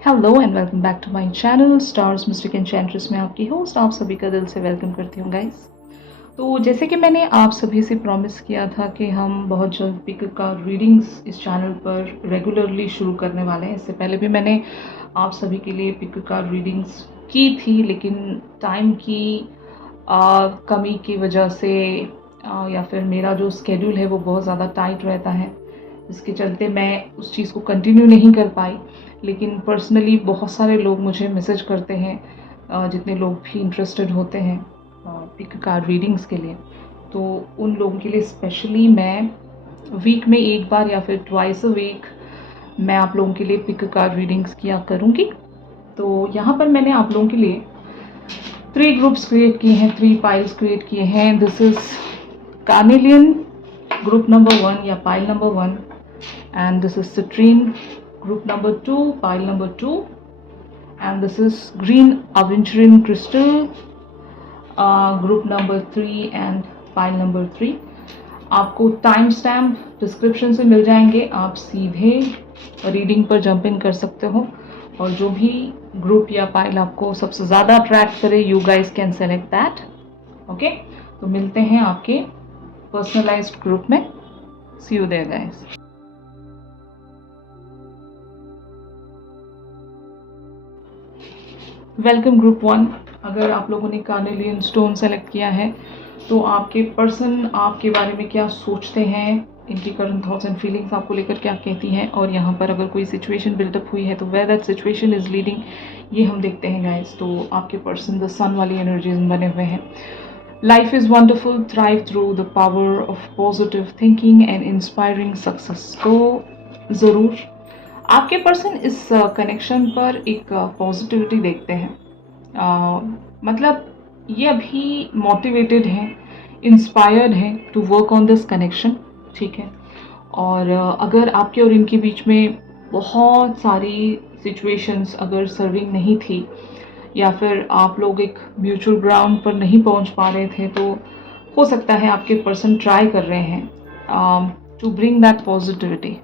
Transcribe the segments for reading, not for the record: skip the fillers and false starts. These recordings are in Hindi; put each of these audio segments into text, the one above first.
Hello and welcome back to my channel stars mystic enchantress में आपकी होस्ट आप सभी का दिल से वेलकम करती हूँ गाइस। तो जैसे कि मैंने आप सभी से प्रॉमिस किया था कि हम बहुत जल्द पिक का रीडिंग्स इस चैनल पर रेगुलरली शुरू करने वाले हैं। इससे पहले भी मैंने आप सभी के लिए पिक का रीडिंग्स की थी, लेकिन टाइम की कमी की वजह से या फिर मेरा जो स्केड्यूल है वो बहुत ज़्यादा टाइट रहता है, इसके चलते मैं उस चीज़ को कंटिन्यू नहीं कर पाई। लेकिन पर्सनली बहुत सारे लोग मुझे मैसेज करते हैं, जितने लोग भी इंटरेस्टेड होते हैं पिक कार्ड रीडिंग्स के लिए, तो उन लोगों के लिए स्पेशली मैं वीक में एक बार या फिर ट्वाइस अ वीक मैं आप लोगों के लिए पिक कार्ड रीडिंग्स किया करूँगी। तो यहाँ पर मैंने आप लोगों के लिए 3 ग्रुप्स क्रिएट किए हैं, 3 पाइल्स क्रिएट किए हैं। This is carnelian group number 1 या pile number 1, and this is citrine group number 2 pile number 2, and this is green aventurine crystal group number 3 and pile number 3। आपको टाइम स्टैम्प डिस्क्रिप्शन से मिल जाएंगे, आप सीधे रीडिंग पर जंप इन कर सकते हो और जो भी ग्रुप या पाइल आपको सबसे ज़्यादा अट्रैक्ट करे you guys can select that. Okay, तो मिलते हैं आपके पर्सनलाइज्ड ग्रुप में। See you there guys. Welcome group 1। अगर आप लोगों ने कार्नेलियन स्टोन सेलेक्ट किया है तो आपके पर्सन आपके बारे में क्या सोचते हैं, इनकी करंट थॉट्स एंड फीलिंग्स आपको लेकर क्या कहती हैं, और यहाँ पर अगर कोई सिचुएशन बिल्डअप हुई है तो where that situation is leading ये हम देखते हैं गाइस। तो आपके पर्सन द सन वाली एनर्जीज बने हुए हैं। Life is wonderful, thrive through the power of positive thinking and inspiring success. तो ज़रूर आपके पर्सन इस कनेक्शन पर एक पॉजिटिविटी देखते हैं, मतलब ये अभी मोटिवेटेड हैं, इंस्पायर्ड हैं to work on this connection, ठीक है। और अगर आपके और इनके बीच में बहुत सारी सिचुएशंस अगर सर्विंग नहीं थी या फिर आप लोग एक म्यूचुअल ग्राउंड पर नहीं पहुंच पा रहे थे, तो हो सकता है आपके पर्सन ट्राई कर रहे हैं टू ब्रिंग दैट पॉजिटिविटी।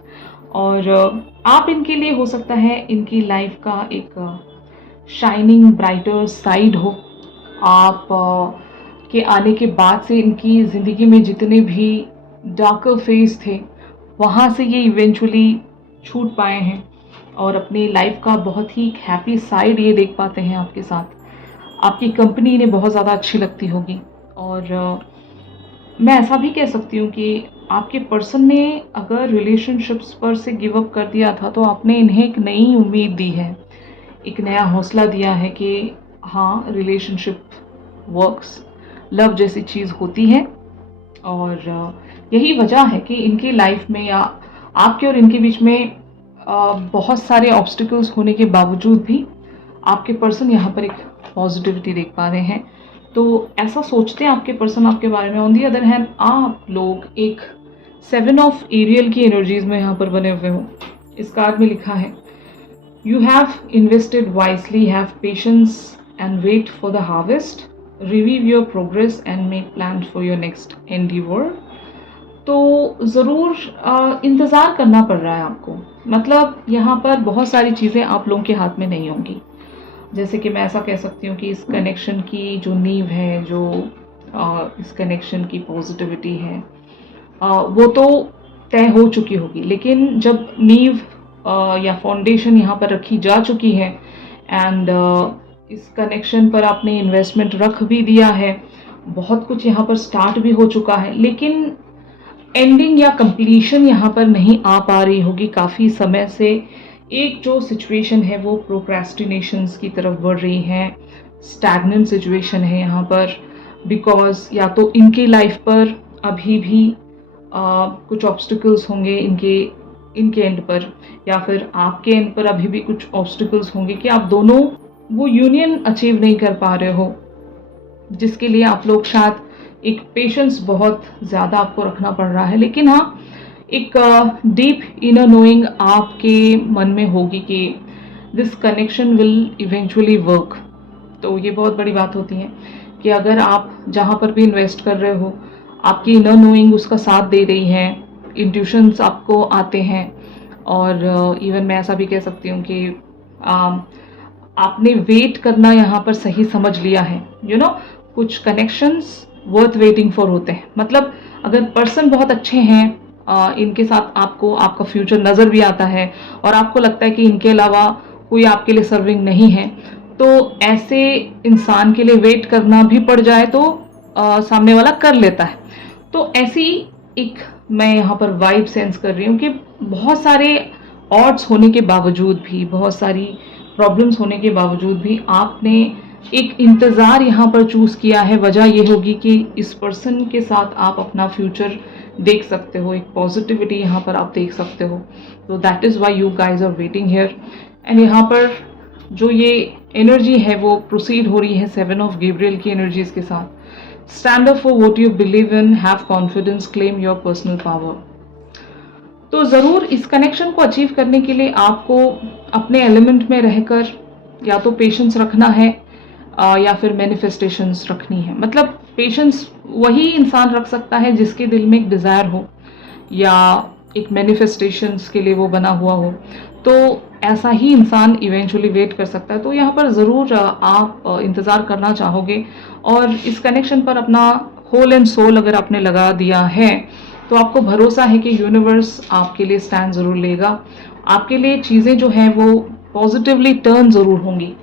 और आप इनके लिए हो सकता है इनकी लाइफ का एक शाइनिंग ब्राइटर साइड हो। आप के आने के बाद से इनकी ज़िंदगी में जितने भी डार्कर फेज थे वहाँ से ये इवेंचुअली छूट पाए हैं और अपनी लाइफ का बहुत ही हैप्पी साइड ये देख पाते हैं आपके साथ। आपकी कंपनी इन्हें बहुत ज़्यादा अच्छी लगती होगी। और मैं ऐसा भी कह सकती हूँ कि आपके पर्सन ने अगर रिलेशनशिप्स पर से गिव अप कर दिया था तो आपने इन्हें एक नई उम्मीद दी है, एक नया हौसला दिया है कि हाँ, रिलेशनशिप वर्क्स, लव जैसी चीज़ होती है। और यही वजह है कि इनकी लाइफ में या आपके और इनके बीच में बहुत सारे ऑब्स्टिकल्स होने के बावजूद भी आपके पर्सन यहाँ पर एक पॉजिटिविटी देख पा रहे हैं। तो ऐसा सोचते हैं आपके पर्सन आपके बारे में। ऑन दी अदर हैंड आप लोग एक 7 ऑफ एरियल की एनर्जीज में यहाँ पर बने हुए हो। इस कार्ड में लिखा है you have invested wisely, have patience and wait for the harvest, review your progress and make plan for your next endeavour. तो ज़रूर इंतज़ार करना पड़ रहा है आपको, मतलब यहाँ पर बहुत सारी चीज़ें आप लोगों के हाथ में नहीं होंगी। जैसे कि मैं ऐसा कह सकती हूँ कि इस कनेक्शन की जो नींव है, जो इस कनेक्शन की पॉजिटिविटी है, वो तो तय हो चुकी होगी। लेकिन जब नींव या फाउंडेशन यहाँ पर रखी जा चुकी है एंड इस कनेक्शन पर आपने इन्वेस्टमेंट रख भी दिया है, बहुत कुछ यहाँ पर स्टार्ट भी हो चुका है, लेकिन एंडिंग या कंप्लीशन यहाँ पर नहीं आ पा रही होगी काफ़ी समय से। एक जो सिचुएशन है वो प्रोक्रेस्टिनेशंस की तरफ बढ़ रही है, स्टैग्नेंट सिचुएशन है यहाँ पर, बिकॉज या तो इनकी लाइफ पर अभी भी कुछ ऑब्स्टिकल्स होंगे इनके एंड पर, या फिर आपके एंड पर अभी भी कुछ ऑब्स्टिकल्स होंगे कि आप दोनों वो यूनियन अचीव नहीं कर पा रहे हो, जिसके लिए आप लोग शायद एक पेशेंस बहुत ज़्यादा आपको रखना पड़ रहा है। लेकिन हाँ, एक डीप इनर नोइंग आपके मन में होगी कि this connection will eventually work. तो ये बहुत बड़ी बात होती है कि अगर आप जहाँ पर भी इन्वेस्ट कर रहे हो, आपकी इनर नोइंग उसका साथ दे रही है, इंट्यूशंस आपको आते हैं। और इवन मैं ऐसा भी कह सकती हूँ कि आपने वेट करना यहाँ पर सही समझ लिया है। कुछ कनेक्शंस वर्थ वेटिंग फॉर होते हैं। मतलब अगर पर्सन बहुत अच्छे हैं, इनके साथ आपको आपका फ्यूचर नज़र भी आता है और आपको लगता है कि इनके अलावा कोई आपके लिए सर्विंग नहीं है, तो ऐसे इंसान के लिए वेट करना भी पड़ जाए तो सामने वाला कर लेता है। तो ऐसी एक मैं यहाँ पर वाइब सेंस कर रही हूँ कि बहुत सारे ऑड्स होने के बावजूद भी, बहुत सारी प्रॉब्लम्स होने के बावजूद भी आपने एक इंतज़ार यहाँ पर चूज़ किया है। वजह ये होगी कि इस पर्सन के साथ आप अपना फ्यूचर देख सकते हो, एक पॉजिटिविटी यहाँ पर आप देख सकते हो। तो that is why you guys are waiting here. And यहाँ पर जो ये एनर्जी है वो प्रोसीड हो रही है 7 ऑफ गैब्रियल की एनर्जीज के साथ। Stand up for what you believe in, have confidence, claim your personal power. तो ज़रूर इस कनेक्शन को अचीव करने के लिए आपको अपने एलिमेंट में रहकर या तो पेशेंस रखना है या फिर मैनिफेस्टेशंस रखनी है। मतलब पेशेंस वही इंसान रख सकता है जिसके दिल में एक डिज़ायर हो या एक मैनिफेस्टेशंस के लिए वो बना हुआ हो, तो ऐसा ही इंसान इवेंचुअली वेट कर सकता है। तो यहाँ पर ज़रूर आप इंतज़ार करना चाहोगे और इस कनेक्शन पर अपना होल एंड सोल अगर आपने लगा दिया है तो आपको भरोसा है कि यूनिवर्स आपके लिए स्टैंड ज़रूर लेगा। आपके लिए चीज़ें जो हैं वो पॉजिटिवली टर्न ज़रूर होंगी।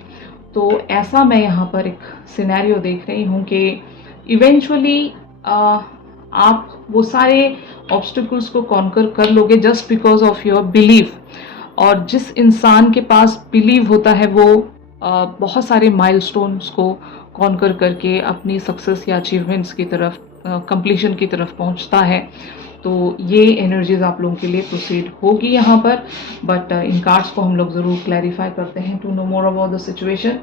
तो ऐसा मैं यहाँ पर एक सिनेरियो देख रही हूँ कि इवेंचुअली आप वो सारे ऑब्स्टिकल्स को कॉन्कर कर लोगे just because of your belief. और जिस इंसान के पास बिलीव होता है वो बहुत सारे माइलस्टोन्स को कॉन्कर करके अपनी सक्सेस या अचीवमेंट्स की तरफ, कंप्लीशन की तरफ पहुंचता है। तो ये एनर्जीज आप लोगों के लिए प्रोसीड होगी यहाँ पर। बट इन कार्ड्स को हम लोग ज़रूर क्लैरिफाई करते हैं to know more about the situation.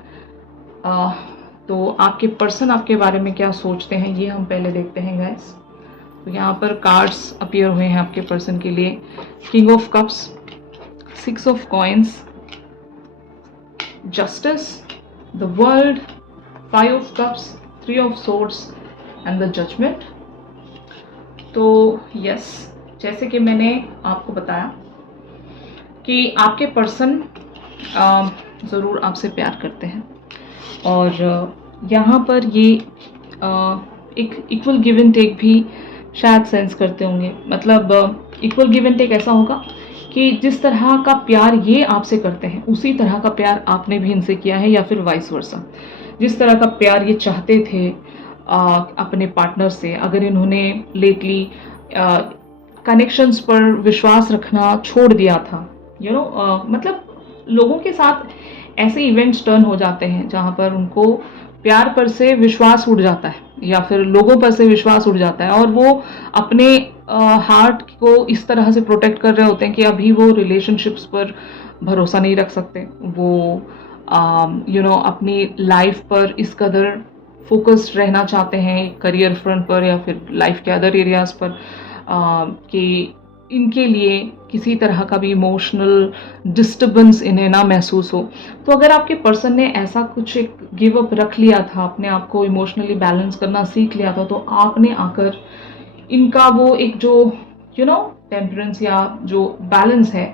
तो आपके पर्सन आपके बारे में क्या सोचते हैं ये हम पहले देखते हैं गाइस। तो यहाँ पर कार्ड्स अपीयर हुए हैं आपके पर्सन के लिए। King of cups, 6 of coins, justice, the world, 5 of cups, 3 of swords and the judgement. तो यस, जैसे कि मैंने आपको बताया कि आपके पर्सन ज़रूर आपसे प्यार करते हैं और यहाँ पर ये एक इक्वल गिव एंड टेक भी शायद सेंस करते होंगे। मतलब इक्वल गिव एंड टेक ऐसा होगा कि जिस तरह का प्यार ये आपसे करते हैं उसी तरह का प्यार आपने भी इनसे किया है, या फिर वाइस वर्सा। जिस तरह का प्यार ये चाहते थे अपने पार्टनर से, अगर इन्होंने लेटली कनेक्शंस पर विश्वास रखना छोड़ दिया था, मतलब लोगों के साथ ऐसे इवेंट्स टर्न हो जाते हैं जहाँ पर उनको प्यार पर से विश्वास उड़ जाता है या फिर लोगों पर से विश्वास उड़ जाता है और वो अपने हार्ट को इस तरह से प्रोटेक्ट कर रहे होते हैं कि अभी वो रिलेशनशिप्स पर भरोसा नहीं रख सकते। वो अपनी लाइफ पर इस कदर फोकस्ड रहना चाहते हैं, करियर फ्रंट पर या फिर लाइफ के अदर एरियाज पर, कि इनके लिए किसी तरह का भी इमोशनल डिस्टर्बेंस इन्हें ना महसूस हो। तो अगर आपके पर्सन ने ऐसा कुछ एक गिव अप रख लिया था, अपने आप को इमोशनली बैलेंस करना सीख लिया था, तो आपने आकर इनका वो एक जो टेम्परेंस या जो बैलेंस है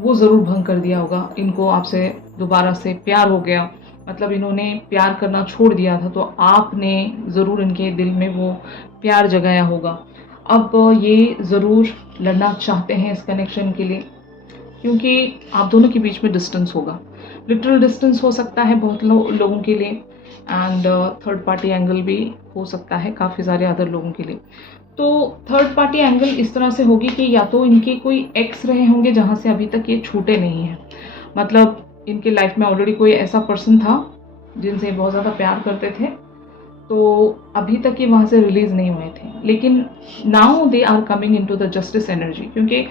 वो ज़रूर भंग कर दिया होगा। इनको आपसे दोबारा से प्यार हो गया, मतलब इन्होंने प्यार करना छोड़ दिया था, तो आपने ज़रूर इनके दिल में वो प्यार जगाया होगा। अब ये ज़रूर लड़ना चाहते हैं इस कनेक्शन के लिए, क्योंकि आप दोनों के बीच में डिस्टेंस होगा, लिटरल डिस्टेंस हो सकता है बहुत लोगों के लिए, एंड थर्ड पार्टी एंगल भी हो सकता है काफ़ी सारे अदर लोगों के लिए। तो थर्ड पार्टी एंगल इस तरह से होगी कि या तो इनके कोई एक्स रहे होंगे जहाँ से अभी तक ये छूटे नहीं हैं, मतलब इनके लाइफ में ऑलरेडी कोई ऐसा पर्सन था जिनसे बहुत ज़्यादा प्यार करते थे, तो अभी तक ये वहाँ से रिलीज़ नहीं हुए थे। लेकिन now they are coming into the justice energy, क्योंकि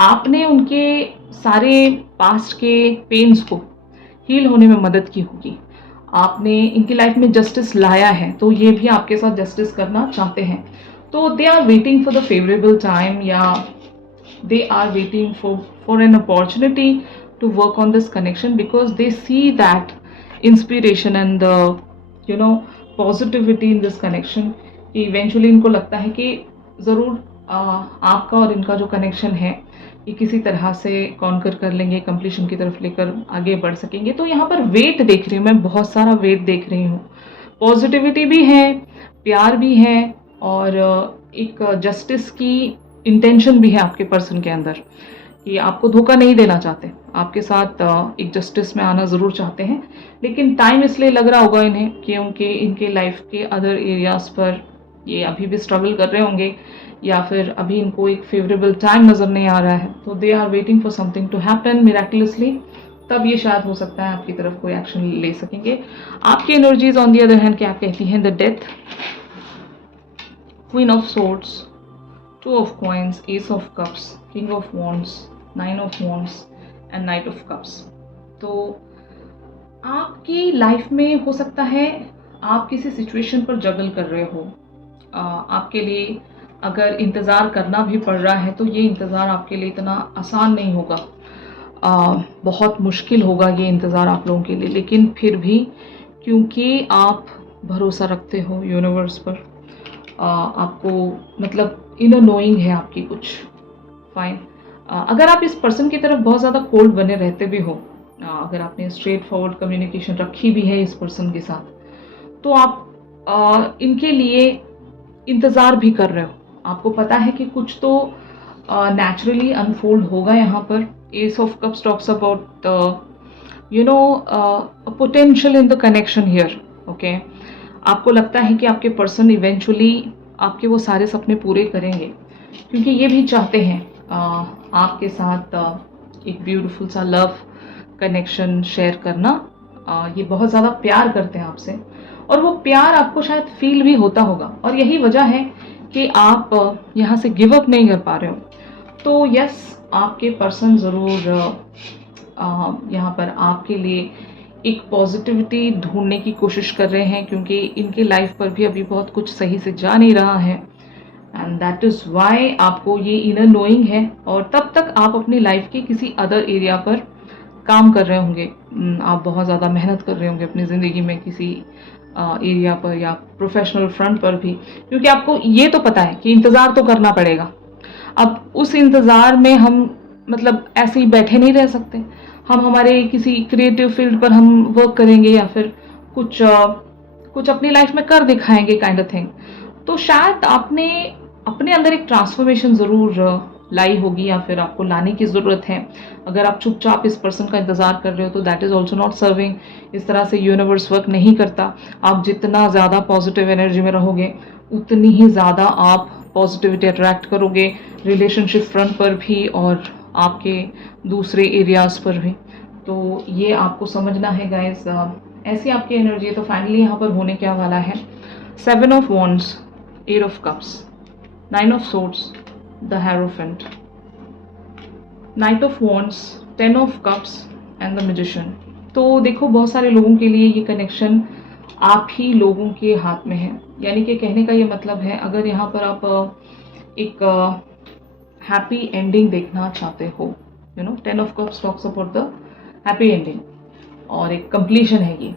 आपने उनके सारे पास्ट के पेन्स को हील होने में मदद की होगी, आपने इनकी लाइफ में जस्टिस लाया है, तो ये भी आपके साथ जस्टिस करना चाहते हैं। तो they are waiting for the favourable time, या they are waiting for an opportunity to work on this connection, because they see that inspiration and the positivity in this connection। कि eventually इनको लगता है कि ज़रूर आपका और इनका जो कनेक्शन है ये किसी तरह से कॉन्कर कर लेंगे, कंप्लीशन की तरफ लेकर आगे बढ़ सकेंगे। तो यहाँ पर वेट देख रही हूँ मैं, बहुत सारा वेट देख रही हूँ। पॉजिटिविटी भी है, प्यार भी है, और एक जस्टिस की इंटेंशन भी है आपके पर्सन के अंदर, कि आपको धोखा नहीं देना चाहते, आपके साथ एक जस्टिस में आना ज़रूर चाहते हैं। लेकिन टाइम इसलिए लग रहा होगा इन्हें क्योंकि इनके लाइफ के अदर एरियाज़ पर ये अभी भी स्ट्रगल कर रहे होंगे, या फिर अभी इनको एक फेवरेबल टाइम नज़र नहीं आ रहा है। तो they are waiting for something to happen miraculously, तब ये शायद हो सकता है आपकी तरफ कोई एक्शन ले सकेंगे। आपकी energies on the other hand क्या कहती हैं? The death, queen of swords, two of coins, S of cups, king of wands, nine of wands and night of cups. तो आपकी लाइफ में हो सकता है आप किसी सिचुएशन पर जगल कर रहे हो। आपके लिए अगर इंतज़ार करना भी पड़ रहा है तो ये इंतज़ार आपके लिए इतना आसान नहीं होगा, बहुत मुश्किल होगा ये इंतज़ार आप लोगों के लिए। लेकिन फिर भी क्योंकि आप भरोसा रखते हो यूनिवर्स पर, आपको मतलब इनर नोइंग है आपकी कुछ, फाइन। अगर आप इस पर्सन की तरफ बहुत ज़्यादा कोल्ड बने रहते भी हो, अगर आपने स्ट्रेट फॉरवर्ड कम्युनिकेशन रखी भी है इस पर्सन के साथ, तो आप इनके लिए इंतज़ार भी कर रहे हो। आपको पता है कि कुछ तो नेचुरली अनफोल्ड होगा यहाँ पर। S of cups talks about potential in the connection here, okay. आपको लगता है कि आपके पर्सन इवेंचुअली आपके वो सारे सपने पूरे करेंगे, क्योंकि ये भी चाहते हैं आपके साथ एक ब्यूटीफुल सा लव कनेक्शन शेयर करना। ये बहुत ज़्यादा प्यार करते हैं आपसे, और वो प्यार आपको शायद फील भी होता होगा, और यही वजह है कि आप यहाँ से गिव अप नहीं कर पा रहे हो। तो यस, आपके पर्सन ज़रूर यहाँ पर आपके लिए एक पॉजिटिविटी ढूंढने की कोशिश कर रहे हैं, क्योंकि इनके लाइफ पर भी अभी बहुत कुछ सही से जा नहीं रहा है, एंड दैट इज़ वाई आपको ये इनर नोइंग है। और तब तक आप अपनी लाइफ के किसी अदर एरिया पर काम कर रहे होंगे, आप बहुत ज़्यादा मेहनत कर रहे होंगे अपनी ज़िंदगी में किसी एरिया पर या प्रोफेशनल फ्रंट पर भी, क्योंकि आपको ये तो पता है कि इंतज़ार तो करना पड़ेगा। अब उस इंतज़ार में हम मतलब ऐसे ही बैठे नहीं रह सकते, हम हमारे किसी क्रिएटिव फील्ड पर हम वर्क करेंगे, या फिर कुछ अपनी लाइफ में कर दिखाएंगे काइंड ऑफ थिंग। तो शायद आपने अपने अंदर एक ट्रांसफॉर्मेशन ज़रूर लाई होगी, या फिर आपको लाने की ज़रूरत है। अगर आप चुपचाप इस पर्सन का इंतज़ार कर रहे हो तो that is also not serving. इस तरह से यूनिवर्स वर्क नहीं करता। आप जितना ज़्यादा पॉजिटिव एनर्जी में रहोगे, उतनी ही ज़्यादा आप पॉजिटिविटी अट्रैक्ट करोगे, रिलेशनशिप फ्रंट पर भी और आपके दूसरे एरियाज़ पर भी। तो ये आपको समझना है गाइस। ऐसी आपकी एनर्जी है। तो फाइनली यहाँ पर होने क्या वाला है? 7 of wands, 8 of cups, 9 of swords, the hierophant, night of wands, 10 of cups and the magician. तो देखो, बहुत सारे लोगों के लिए ये कनेक्शन आप ही लोगों के हाथ में है। यानी कि कहने का ये मतलब है, अगर यहाँ पर आप एक हैप्पी एंडिंग देखना चाहते हो, 10 of cups talks about the happy ending, और एक कंप्लीशन है ये।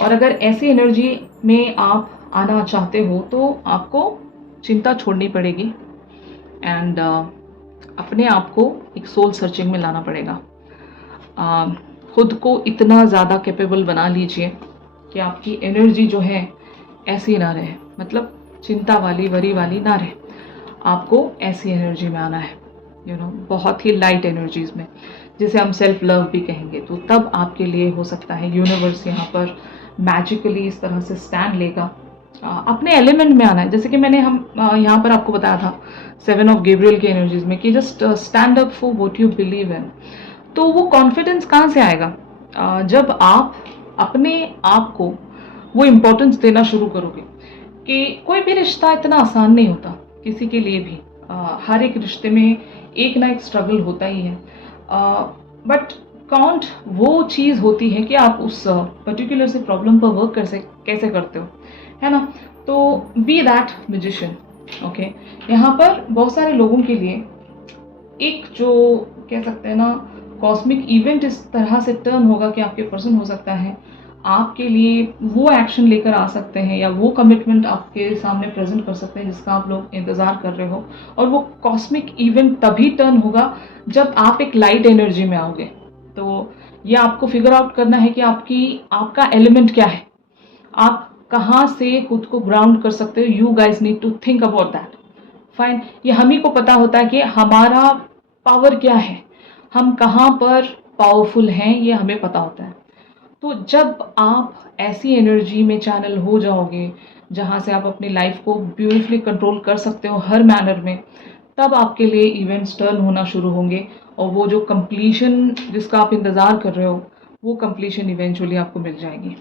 और अगर ऐसी एनर्जी में आप आना चाहते हो तो आपको चिंता छोड़नी पड़ेगी, एंड अपने आप को एक सोल सर्चिंग में लाना पड़ेगा। खुद को इतना ज़्यादा कैपेबल बना लीजिए कि आपकी एनर्जी जो है ऐसी ना रहे, मतलब चिंता वाली, वरी वाली ना रहे। आपको ऐसी एनर्जी में आना है, बहुत ही लाइट एनर्जीज में, जिसे हम सेल्फ लव भी कहेंगे। तो तब आपके लिए हो सकता है यूनिवर्स यहाँ पर मैजिकली इस तरह से स्टैंड लेगा। अपने एलिमेंट में आना है, जैसे कि मैंने यहाँ पर आपको बताया था 7 ऑफ गैब्रियल की एनर्जीज में, कि just stand up for what you believe in. तो वो कॉन्फिडेंस कहाँ से आएगा? जब आप अपने आप को वो इम्पोर्टेंस देना शुरू करोगे कि कोई भी रिश्ता इतना आसान नहीं होता किसी के लिए भी। हर एक रिश्ते में एक ना एक स्ट्रगल होता ही है, बट काउंट वो चीज़ होती है कि आप उस पर्टिकुलर से प्रॉब्लम पर वर्क कैसे करते हो, है ना। तो बी दैट मैजिशियन, ओके। यहाँ पर बहुत सारे लोगों के लिए एक जो कह सकते हैं ना कॉस्मिक इवेंट इस तरह से टर्न होगा कि आपके पर्सन हो सकता है आपके लिए वो एक्शन लेकर आ सकते हैं या वो कमिटमेंट आपके सामने प्रेजेंट कर सकते हैं जिसका आप लोग इंतज़ार कर रहे हो। और वो कॉस्मिक इवेंट तभी टर्न होगा जब आप एक लाइट एनर्जी में आओगे। तो ये आपको फिगर आउट करना है कि आपका एलिमेंट क्या है, आप कहाँ से खुद को ग्राउंड कर सकते हो। You guys need to think about that. Fine, ये हम ही को पता होता है कि हमारा पावर क्या है, हम कहाँ पर पावरफुल हैं, ये हमें पता होता है। तो जब आप ऐसी एनर्जी में चैनल हो जाओगे जहाँ से आप अपनी लाइफ को ब्यूटीफुली कंट्रोल कर सकते हो हर मैनर में, तब आपके लिए इवेंट्स टर्न होना शुरू होंगे और वो जो कंप्लीशन जिसका आप इंतज़ार कर रहे हो वो कंप्लीशन इवेंचुअली आपको मिल जाएगी।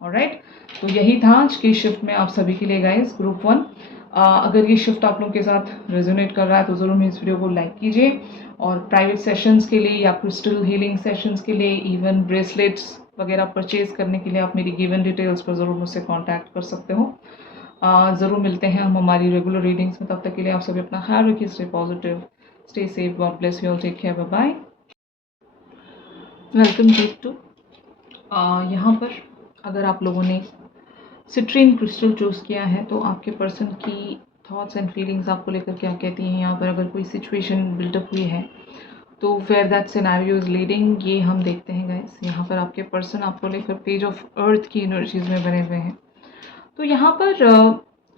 ऑलराइट, तो यही था आज की शिफ्ट में आप सभी के लिए गाइस, ग्रुप 1। अगर ये शिफ्ट आप लोगों के साथ रेजोनेट कर रहा है तो ज़रूर इस वीडियो को लाइक कीजिए। और प्राइवेट सेशंस के लिए या क्रिस्टल हीलिंग सेशंस के लिए, इवन ब्रेसलेट्स वगैरह परचेज करने के लिए आप मेरी गिवन डिटेल्स पर ज़रूर मुझसे कांटेक्ट कर सकते हो। ज़रूर मिलते हैं हम हमारी रेगुलर रीडिंग्स में। तब तक के लिए आप सभी अपना ख्याल रखिए, stay positive, stay safe, God bless you all, take care, bye bye. Welcome deep two. यहाँ पर अगर आप लोगों ने सिट्रीन क्रिस्टल चूज़ किया है तो आपके पर्सन की थॉट्स एंड फीलिंग्स आपको लेकर क्या कहती हैं। यहाँ पर अगर कोई सिचुएशन बिल्डअप हुई है तो where that scenario is leading, ये हम देखते हैं गाइस। यहाँ पर आपके पर्सन आपको लेकर पेज ऑफ अर्थ की एनर्जीज में बने हुए हैं। तो यहाँ पर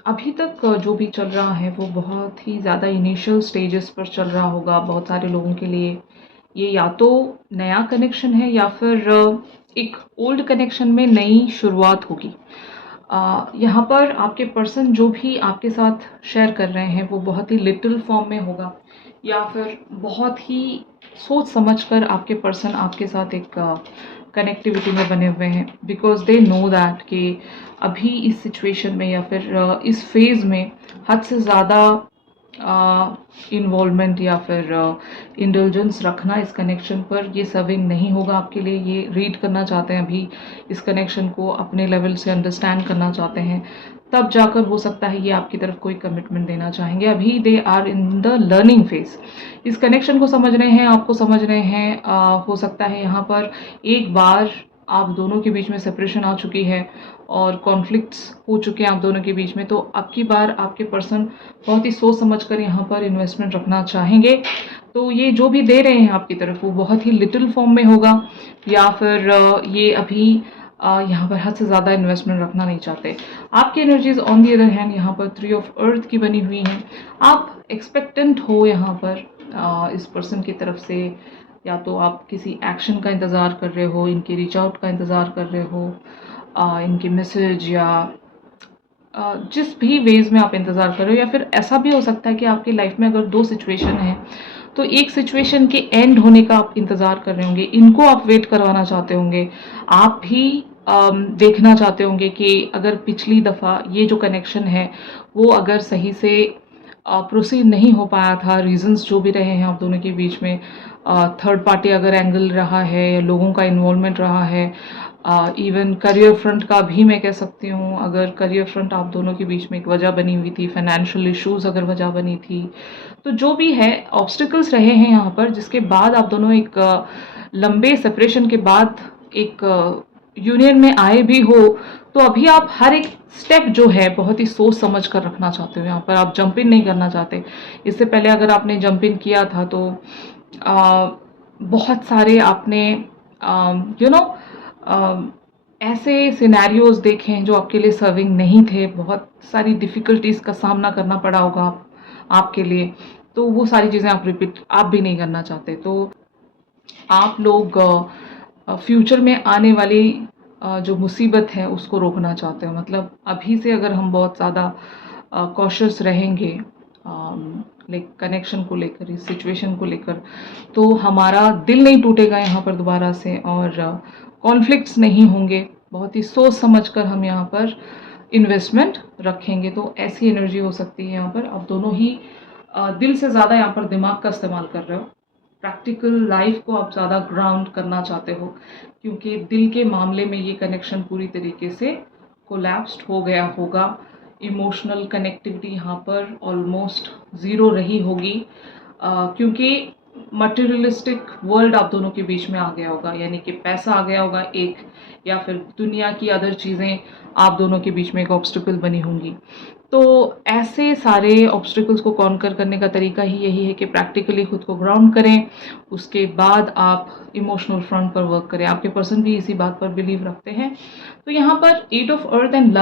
अभी तक जो भी चल रहा है वो बहुत ही ज़्यादा इनिशियल स्टेजेस पर चल रहा होगा बहुत सारे लोगों के लिए। ये या तो नया कनेक्शन है या फिर एक ओल्ड कनेक्शन में नई शुरुआत होगी। यहाँ पर आपके पर्सन जो भी आपके साथ शेयर कर रहे हैं वो बहुत ही लिटिल फॉर्म में होगा या फिर बहुत ही सोच समझकर आपके पर्सन आपके साथ एक कनेक्टिविटी में बने हुए हैं, बिकॉज दे नो दैट कि अभी इस सिचुएशन में या फिर इस फेज़ में हद से ज़्यादा इन्वॉल्वमेंट या फिर इंडल्जेंस रखना इस कनेक्शन पर ये सर्विंग नहीं होगा आपके लिए। ये रीड करना चाहते हैं अभी, इस कनेक्शन को अपने लेवल से अंडरस्टैंड करना चाहते हैं, तब जाकर हो सकता है ये आपकी तरफ कोई कमिटमेंट देना चाहेंगे। अभी they are in the learning phase, इस कनेक्शन को समझ रहे हैं, आपको समझ रहे हैं। हो सकता है यहाँ पर एक बार आप दोनों के बीच में सेपरेशन आ चुकी है और कॉन्फ्लिक्ट्स हो चुके हैं आप दोनों के बीच में, तो अब की बार आपके पर्सन बहुत ही सोच समझ कर यहाँ पर इन्वेस्टमेंट रखना चाहेंगे। तो ये जो भी दे रहे हैं आपकी तरफ वो बहुत ही लिटिल फॉर्म में होगा या फिर ये अभी यहाँ पर हद से ज़्यादा इन्वेस्टमेंट रखना नहीं चाहते। आपकी energies on the other hand यहाँ पर 3 ऑफ अर्थ की बनी हुई हैं। आप एक्सपेक्टेंट हो यहाँ पर इस पर्सन की तरफ से, या तो आप किसी एक्शन का इंतज़ार कर रहे हो, इनके रीच आउट का इंतज़ार कर रहे हो, इनके मैसेज या जिस भी वेज में आप इंतज़ार कर रहे हो। या फिर ऐसा भी हो सकता है कि आपकी लाइफ में अगर 2 सिचुएशन हैं तो एक सिचुएशन के एंड होने का आप इंतज़ार कर रहे होंगे, इनको आप वेट करवाना चाहते होंगे। आप भी देखना चाहते होंगे कि अगर पिछली दफ़ा ये जो कनेक्शन है वो अगर सही से प्रोसीड नहीं हो पाया था, रीजंस जो भी रहे हैं आप दोनों के बीच में, थर्ड पार्टी अगर एंगल रहा है या लोगों का इन्वॉल्वमेंट रहा है, इवन करियर फ्रंट का भी मैं कह सकती हूँ। अगर करियर फ्रंट आप दोनों के बीच में एक वजह बनी हुई थी, फाइनेंशियल इश्यूज अगर वजह बनी थी, तो जो भी है ऑब्स्टिकल्स रहे हैं यहाँ पर, जिसके बाद आप दोनों एक लंबे सेपरेशन के बाद एक यूनियन में आए भी हो, तो अभी आप हर एक स्टेप जो है बहुत ही सोच समझ कर रखना चाहते हो। यहाँ पर आप जंप इन नहीं करना चाहते। इससे पहले अगर आपने जंप इन किया था तो बहुत सारे आपने ऐसे सिनेरियोज देखे हैं जो आपके लिए सर्विंग नहीं थे। बहुत सारी डिफ़िकल्टीज़ का सामना करना पड़ा होगा आपके लिए, तो वो सारी चीज़ें आप रिपीट आप भी नहीं करना चाहते। तो आप लोग फ्यूचर में आने वाली जो मुसीबत है उसको रोकना चाहते हो। मतलब अभी से अगर हम बहुत ज़्यादा कॉशियस रहेंगे लाइक कनेक्शन को लेकर, इस सिचुएशन को लेकर, तो हमारा दिल नहीं टूटेगा यहाँ पर दोबारा से और कॉन्फ्लिक्ट्स नहीं होंगे। बहुत ही सोच समझ कर हम यहाँ पर इन्वेस्टमेंट रखेंगे। तो ऐसी एनर्जी हो सकती है यहाँ पर। आप दोनों ही दिल से ज़्यादा यहाँ पर दिमाग का इस्तेमाल कर रहे हो। प्रैक्टिकल लाइफ को आप ज़्यादा ग्राउंड करना चाहते हो, क्योंकि दिल के मामले में ये कनेक्शन पूरी तरीके से कोलैप्स्ड हो गया होगा। इमोशनल कनेक्टिविटी यहाँ पर ऑलमोस्ट ज़ीरो रही होगी, क्योंकि मटेरियलिस्टिक वर्ल्ड आप दोनों के बीच में आ गया होगा, यानी कि पैसा आ गया होगा एक, या फिर दुनिया की अदर चीज़ें आप दोनों के बीच में एक ऑब्स्टिकल बनी होंगी। तो ऐसे सारे ऑब्स्टिकल्स को कॉन्कर करने का तरीका ही यही है कि प्रैक्टिकली खुद को ग्राउंड करें, उसके बाद आप इमोशनल फ्रंट पर वर्क करें। आपके पर्सन भी इसी बात पर बिलीव रखते हैं। तो यहाँ पर 8 ऑफ अर्थ एंड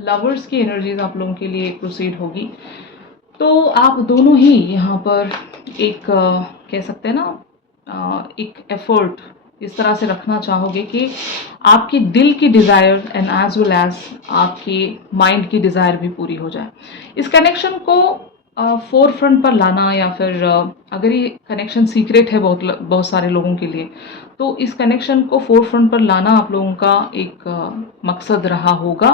लवर्स की एनर्जीज आप लोगों के लिए प्रोसीड होगी। तो आप दोनों ही यहाँ पर एक कह सकते हैं ना, एक एफर्ट इस तरह से रखना चाहोगे कि आपकी दिल की desire and as well as आपके माइंड की डिज़ायर भी पूरी हो जाए। इस कनेक्शन को फोर फ्रंट पर लाना, या फिर अगर ये कनेक्शन सीक्रेट है बहुत सारे लोगों के लिए, तो इस कनेक्शन को फोर फ्रंट पर लाना आप लोगों का एक मकसद रहा होगा,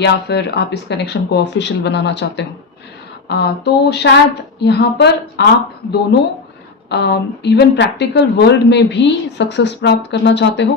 या फिर आप इस कनेक्शन को ऑफिशियल बनाना चाहते हो। तो शायद यहाँ पर आप दोनों इवन प्रैक्टिकल वर्ल्ड में भी सक्सेस प्राप्त करना चाहते हो,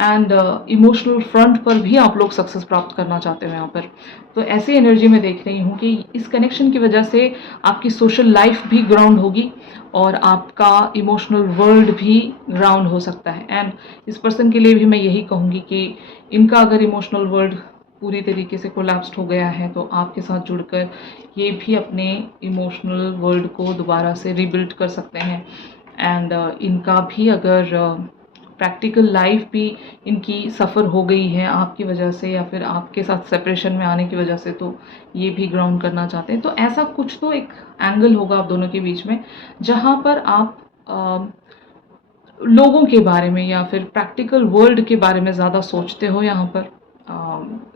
एंड इमोशनल फ्रंट पर भी आप लोग सक्सेस प्राप्त करना चाहते हो यहाँ पर। तो ऐसी एनर्जी में देख रही हूँ कि इस कनेक्शन की वजह से आपकी सोशल लाइफ भी ग्राउंड होगी और आपका इमोशनल वर्ल्ड भी ग्राउंड हो सकता है। एंड इस पर्सन के लिए भी मैं यही कहूँगी कि इनका अगर इमोशनल वर्ल्ड पूरी तरीके से कोलैप्स्ड हो गया है, तो आपके साथ जुड़कर ये भी अपने इमोशनल वर्ल्ड को दोबारा से रीबिल्ड कर सकते हैं। एंड इनका भी अगर प्रैक्टिकल लाइफ भी इनकी सफ़र हो गई है आपकी वजह से, या फिर आपके साथ सेपरेशन में आने की वजह से, तो ये भी ग्राउंड करना चाहते हैं। तो ऐसा कुछ तो एक एंगल होगा आप दोनों के बीच में, जहाँ पर आप लोगों के बारे में या फिर प्रैक्टिकल वर्ल्ड के बारे में ज़्यादा सोचते हो, यहाँ पर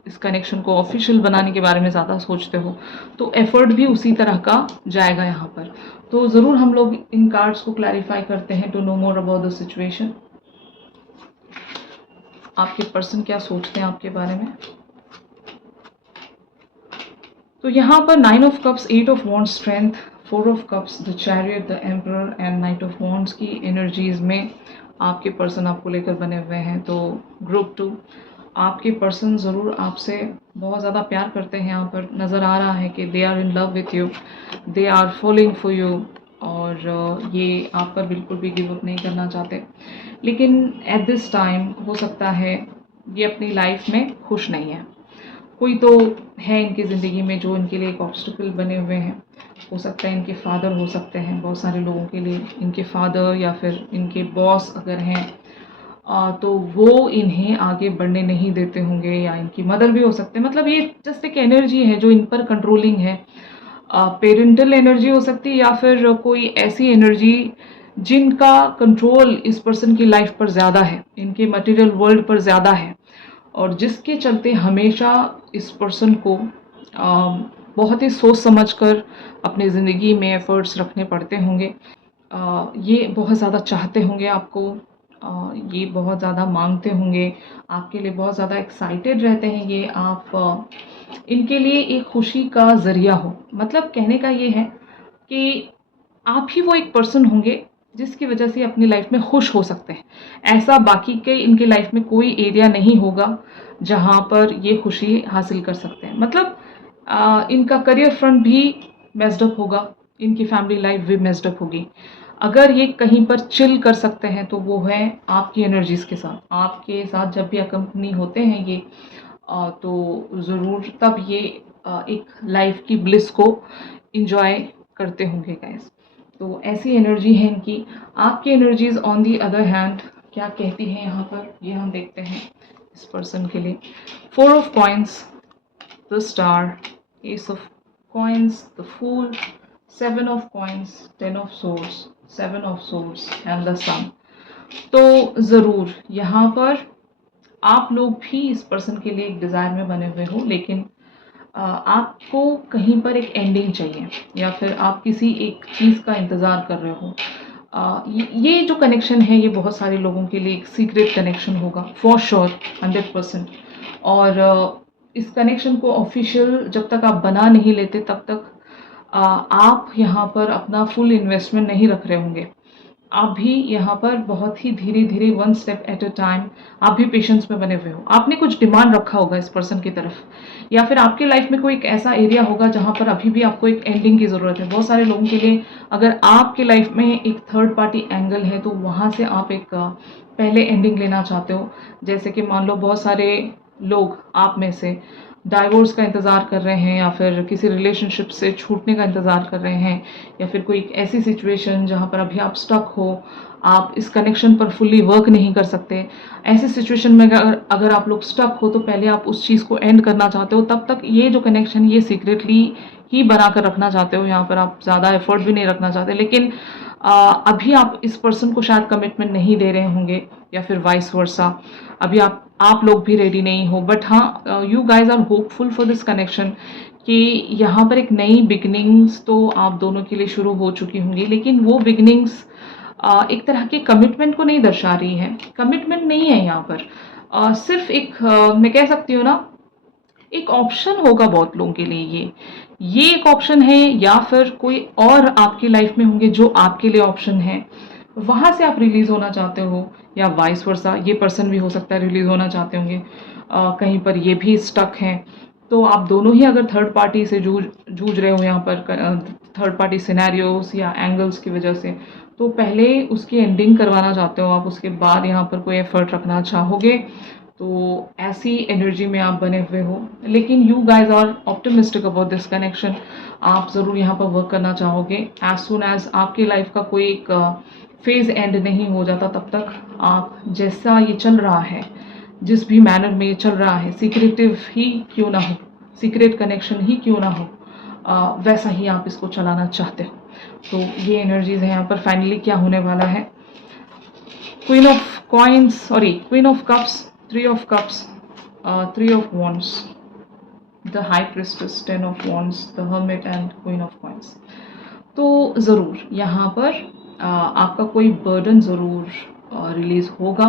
इस कनेक्शन को ऑफिशियल बनाने के बारे में ज़्यादा सोचते हो, तो एफर्ट भी उसी तरह का जाएगा यहाँ पर। तो ज़रूर हम लोग इन कार्ड्स को क्लैरिफाई करते हैं to know more about the situation. आपके पर्सन क्या सोचते हैं आपके बारे में। तो यहाँ पर 9 of cups, 8 of wands strength, 4 of cups, the chariot, the emperor and night of wands की एनर्जीज में आपके पर्सन आपको लेकर बने हुए हैं। तो ग्रुप 2, आपके पर्सन ज़रूर आपसे बहुत ज़्यादा प्यार करते हैं। यहाँ पर नज़र आ रहा है कि they are in love with you, they are following for you, और ये आप पर बिल्कुल भी गिव अप नहीं करना चाहते। लेकिन एट दिस टाइम हो सकता है ये अपनी लाइफ में खुश नहीं है। कोई तो है इनकी ज़िंदगी में जो इनके लिए एक ऑब्स्टिकल बने हुए हैं। हो सकता है इनके फादर हो सकते हैं, बहुत सारे लोगों के लिए इनके फादर या फिर इनके बॉस अगर हैं तो वो इन्हें आगे बढ़ने नहीं देते होंगे, या इनकी मदर भी हो सकते हैं। मतलब ये जस्ट एक एनर्जी है जो इन पर कंट्रोलिंग है। पेरेंटल एनर्जी हो सकती है, या फिर कोई ऐसी एनर्जी जिनका कंट्रोल इस पर्सन की लाइफ पर ज़्यादा है, इनके मटेरियल वर्ल्ड पर ज़्यादा है, और जिसके चलते हमेशा इस पर्सन को बहुत ही सोच समझ कर अपनी ज़िंदगी में एफर्ट्स रखने पड़ते होंगे। ये बहुत ज़्यादा चाहते होंगे आपको, ये बहुत ज़्यादा मांगते होंगे, आपके लिए बहुत ज़्यादा एक्साइटेड रहते हैं। ये आप इनके लिए एक खुशी का ज़रिया हो। मतलब कहने का ये है कि आप ही वो एक पर्सन होंगे जिसकी वजह से अपनी लाइफ में खुश हो सकते हैं। ऐसा बाकी के इनके लाइफ में कोई एरिया नहीं होगा जहाँ पर ये खुशी हासिल कर सकते हैं। मतलब इनका करियर फ्रंट भी मेस्ड अप होगा, इनकी फैमिली लाइफ भी मेस्ड अप होगी। अगर ये कहीं पर चिल कर सकते हैं तो वो है आपकी एनर्जीज़ के साथ। आपके साथ जब भी अकम्पनी होते हैं ये, तो ज़रूर तब ये एक लाइफ की ब्लिस को इंजॉय करते होंगे गाइस। तो ऐसी एनर्जी है इनकी। आपकी energies on the other hand क्या कहती हैं यहाँ पर, ये हम देखते हैं इस पर्सन के लिए। 4 of coins, the star, ace of coins, the fool, 7 of coins, 10 of swords, 7 of swords and the sun. तो ज़रूर यहाँ पर आप लोग भी इस पर्सन के लिए एक डिज़ायर में बने हुए हो, लेकिन आपको कहीं पर एक एंडिंग चाहिए, या फिर आप किसी एक चीज़ का इंतज़ार कर रहे हो। ये जो कनेक्शन है ये बहुत सारे लोगों के लिए एक सीक्रेट कनेक्शन होगा फॉर श्योर, 100%। और इस कनेक्शन को ऑफिशियल जब तक आप बना नहीं लेते तब तक आप यहाँ पर अपना फुल इन्वेस्टमेंट नहीं रख रहे होंगे। आप भी यहाँ पर बहुत ही धीरे धीरे one step at a time आप भी पेशेंस में बने हुए हो। आपने कुछ डिमांड रखा होगा इस पर्सन की तरफ, या फिर आपके लाइफ में कोई एक ऐसा एरिया होगा जहाँ पर अभी भी आपको एक एंडिंग की ज़रूरत है। बहुत सारे लोगों के लिए अगर आपके लाइफ में एक थर्ड पार्टी एंगल है तो वहाँ से आप एक पहले एंडिंग लेना चाहते हो। जैसे कि मान लो बहुत सारे लोग आप में से डाइवोर्स का इंतज़ार कर रहे हैं, या फिर किसी रिलेशनशिप से छूटने का इंतज़ार कर रहे हैं, या फिर कोई ऐसी सिचुएशन जहाँ पर अभी आप स्टक हो, आप इस कनेक्शन पर फुल्ली वर्क नहीं कर सकते। ऐसी सिचुएशन में अगर आप लोग स्टक हो तो पहले आप उस चीज़ को एंड करना चाहते हो। तब तक ये जो कनेक्शन ये सीक्रेटली ही बना कर रखना चाहते हो। यहाँ पर आप ज़्यादा एफर्ट भी नहीं रखना चाहते, लेकिन अभी आप इस पर्सन को शायद कमिटमेंट नहीं दे रहे होंगे, या फिर वाइस वर्सा। अभी आप लोग भी रेडी नहीं हो, बट हाँ, you guys are hopeful for this connection कि यहाँ पर एक नई बिगनिंग्स तो आप दोनों के लिए शुरू हो चुकी होंगी। लेकिन वो बिगनिंग्स एक तरह के कमिटमेंट को नहीं दर्शा रही है। कमिटमेंट नहीं है यहाँ पर, सिर्फ एक मैं कह सकती हूँ ना, एक ऑप्शन होगा बहुत लोगों के लिए। ये एक ऑप्शन है, या फिर कोई और आपकी लाइफ में होंगे जो आपके लिए ऑप्शन है। वहाँ से आप रिलीज होना चाहते हो, या वाइस वर्सा ये पर्सन भी हो सकता है रिलीज होना चाहते होंगे। कहीं पर ये भी स्टक हैं। तो आप दोनों ही अगर थर्ड पार्टी से जूझ रहे हो यहाँ पर, थर्ड पार्टी सिनेरियोस या एंगल्स की वजह से, तो पहले उसकी एंडिंग करवाना चाहते हो आप, उसके बाद यहाँ पर कोई एफर्ट रखना चाहोगे। तो ऐसी एनर्जी में आप बने हुए हो। लेकिन you guys are optimistic about this connection. आप ज़रूर यहाँ पर वर्क करना चाहोगे। एज सुन एज आपकी लाइफ का कोई एक फेज एंड नहीं हो जाता, तब तक आप जैसा ये चल रहा है, जिस भी मैनर में ये चल रहा है, सीक्रेटिव ही क्यों ना हो, सीक्रेट कनेक्शन ही क्यों ना हो, वैसा ही आप इसको चलाना चाहते हो। तो ये एनर्जीज है यहाँ पर। फाइनली क्या होने वाला है, queen of coins, sorry queen of cups, three of cups, three of wands, the high priestess, ten of wands, the hermit and queen of coins. तो ज़रूर यहाँ पर आपका कोई बर्डन ज़रूर रिलीज़ होगा।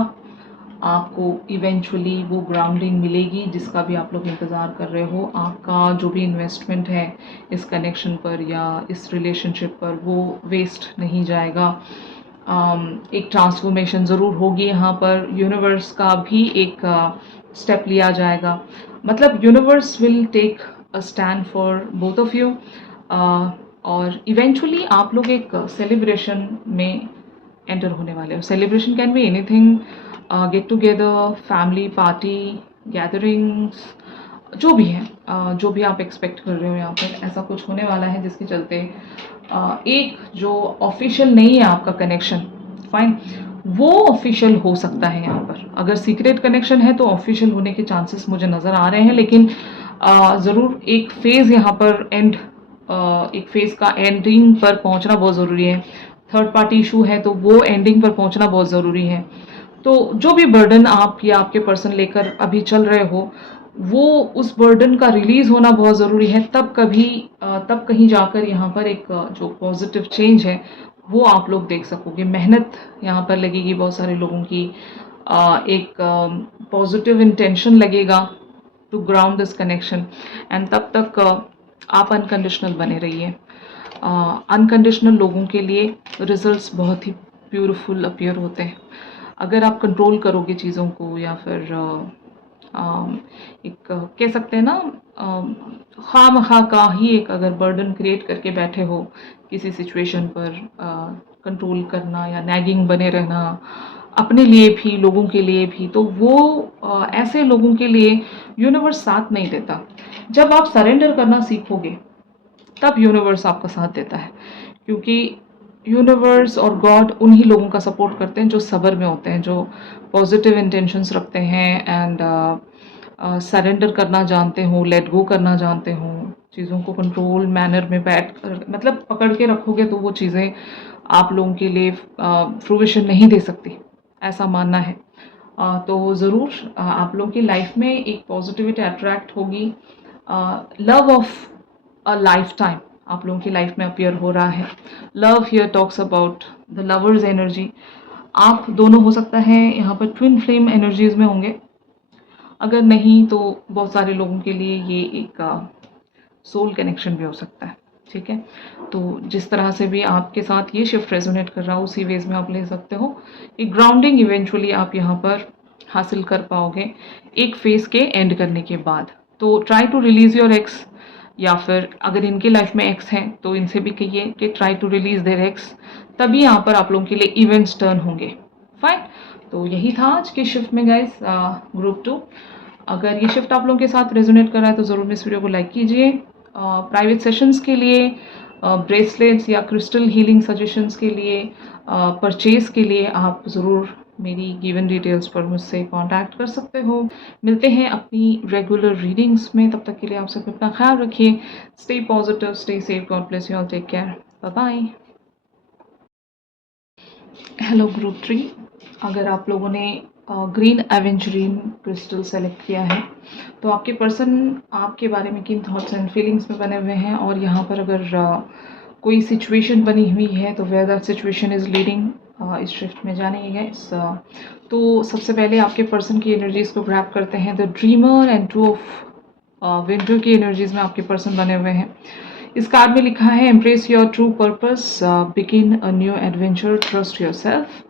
आपको इवेंचुअली वो ग्राउंडिंग मिलेगी जिसका भी आप लोग इंतज़ार कर रहे हो। आपका जो भी इन्वेस्टमेंट है इस कनेक्शन पर या इस रिलेशनशिप पर, वो वेस्ट नहीं जाएगा। एक ट्रांसफॉर्मेशन ज़रूर होगी यहाँ पर। यूनिवर्स का भी एक स्टेप लिया जाएगा। मतलब universe will take a stand for both of you, और इवेंचुअली आप लोग एक सेलिब्रेशन में एंटर होने वाले हो। Celebration can be anything, get together, family party, gatherings, जो भी है, जो भी आप एक्सपेक्ट कर रहे हो यहाँ पर, ऐसा कुछ होने वाला है जिसके चलते एक जो ऑफिशियल नहीं है आपका कनेक्शन, फाइन, वो ऑफिशियल हो सकता है यहाँ पर। अगर सीक्रेट कनेक्शन है तो ऑफिशियल होने के चांसेस मुझे नज़र आ रहे हैं। लेकिन ज़रूर एक फेज़ यहाँ पर एंड, एक फेज़ का एंडिंग पर पहुँचना बहुत ज़रूरी है। थर्ड पार्टी इशू है तो वो एंडिंग पर पहुँचना बहुत ज़रूरी है। तो जो भी बर्डन आप या आपके पर्सन लेकर अभी चल रहे हो, वो उस बर्डन का रिलीज़ होना बहुत ज़रूरी है। तब कहीं जाकर यहाँ पर एक जो पॉजिटिव चेंज है वो आप लोग देख सकोगे। मेहनत यहाँ पर लगेगी बहुत सारे लोगों की, एक पॉजिटिव इंटेंशन लगेगा to ground this connection. And तब तक आप अनकंडीशनल बने रहिए। अनकंडीशनल लोगों के लिए रिजल्ट्स बहुत ही ब्यूटीफुल अपीयर होते हैं। अगर आप कंट्रोल करोगे चीज़ों को, या फिर एक कह सकते हैं ना, खामखा का ही एक अगर बर्डन क्रिएट करके बैठे हो किसी सिचुएशन पर, कंट्रोल करना या नैगिंग बने रहना अपने लिए भी लोगों के लिए भी, तो वो ऐसे लोगों के लिए यूनिवर्स साथ नहीं देता। जब आप सरेंडर करना सीखोगे तब यूनिवर्स आपका साथ देता है, क्योंकि यूनिवर्स और गॉड उन्हीं लोगों का सपोर्ट करते हैं जो सब्र में होते हैं, जो पॉजिटिव इंटेंशंस रखते हैं, एंड सरेंडर करना जानते हो, लेट गो करना जानते हो, चीज़ों को कंट्रोल मैनर में बैठ कर मतलब पकड़ के रखोगे तो वो चीज़ें आप लोगों के लिए फ्रूइशन नहीं दे सकती, ऐसा मानना है। तो ज़रूर आप लोगों की लाइफ में एक पॉजिटिविटी अट्रैक्ट होगी। Love of a life time आप लोगों की लाइफ में अपीयर हो रहा है। Love here talks about the lovers energy. आप दोनों हो सकता है यहाँ पर ट्विन फ्लेम एनर्जीज में होंगे। अगर नहीं तो बहुत सारे लोगों के लिए ये एक सोल कनेक्शन भी हो सकता है। ठीक है, तो जिस तरह से भी आपके साथ ये शिफ्ट रेजोनेट कर रहा हो उसी वेज में आप ले सकते हो। एक ग्राउंडिंग इवेंचुअली आप यहाँ पर हासिल कर पाओगे एक फेज के एंड करने के बाद। तो try to release your ex, या फिर अगर इनके लाइफ में एक्स हैं तो इनसे भी कहिए कि try to release their ex, तभी यहाँ पर आप लोगों के लिए इवेंट्स टर्न होंगे। फाइन, तो यही था आज के शिफ्ट में गाइस, ग्रुप 2। अगर ये शिफ्ट आप लोगों के साथ रेजोनेट कर रहा है तो ज़रूर इस वीडियो को लाइक कीजिए। प्राइवेट सेशंस के लिए, ब्रेसलेट्स या क्रिस्टल हीलिंग सजेशंस के लिए, परचेज के लिए आप ज़रूर मेरी गिवन डिटेल्स पर मुझसे कांटेक्ट कर सकते हो। मिलते हैं अपनी रेगुलर रीडिंग्स में, तब तक के लिए आप सब अपना ख्याल रखिए। Stay positive, stay safe, God bless you all, take care, bye bye. Hello group 3, अगर आप लोगों ने ग्रीन एवेंजरीन क्रिस्टल सेलेक्ट किया है तो आपके पर्सन आपके बारे में किन थॉट्स एंड फीलिंग्स में बने हुए हैं, और यहाँ पर अगर कोई सिचुएशन बनी हुई है तो where that situation is leading, इस शिफ्ट में जानेंगे गाइस। तो सबसे पहले आपके पर्सन की एनर्जीज को ग्रैब करते हैं। The dreamer and 2 of winter की एनर्जीज में आपके पर्सन बने हुए हैं। इस कार्ड में लिखा है embrace your true purpose, begin a new adventure, trust yourself.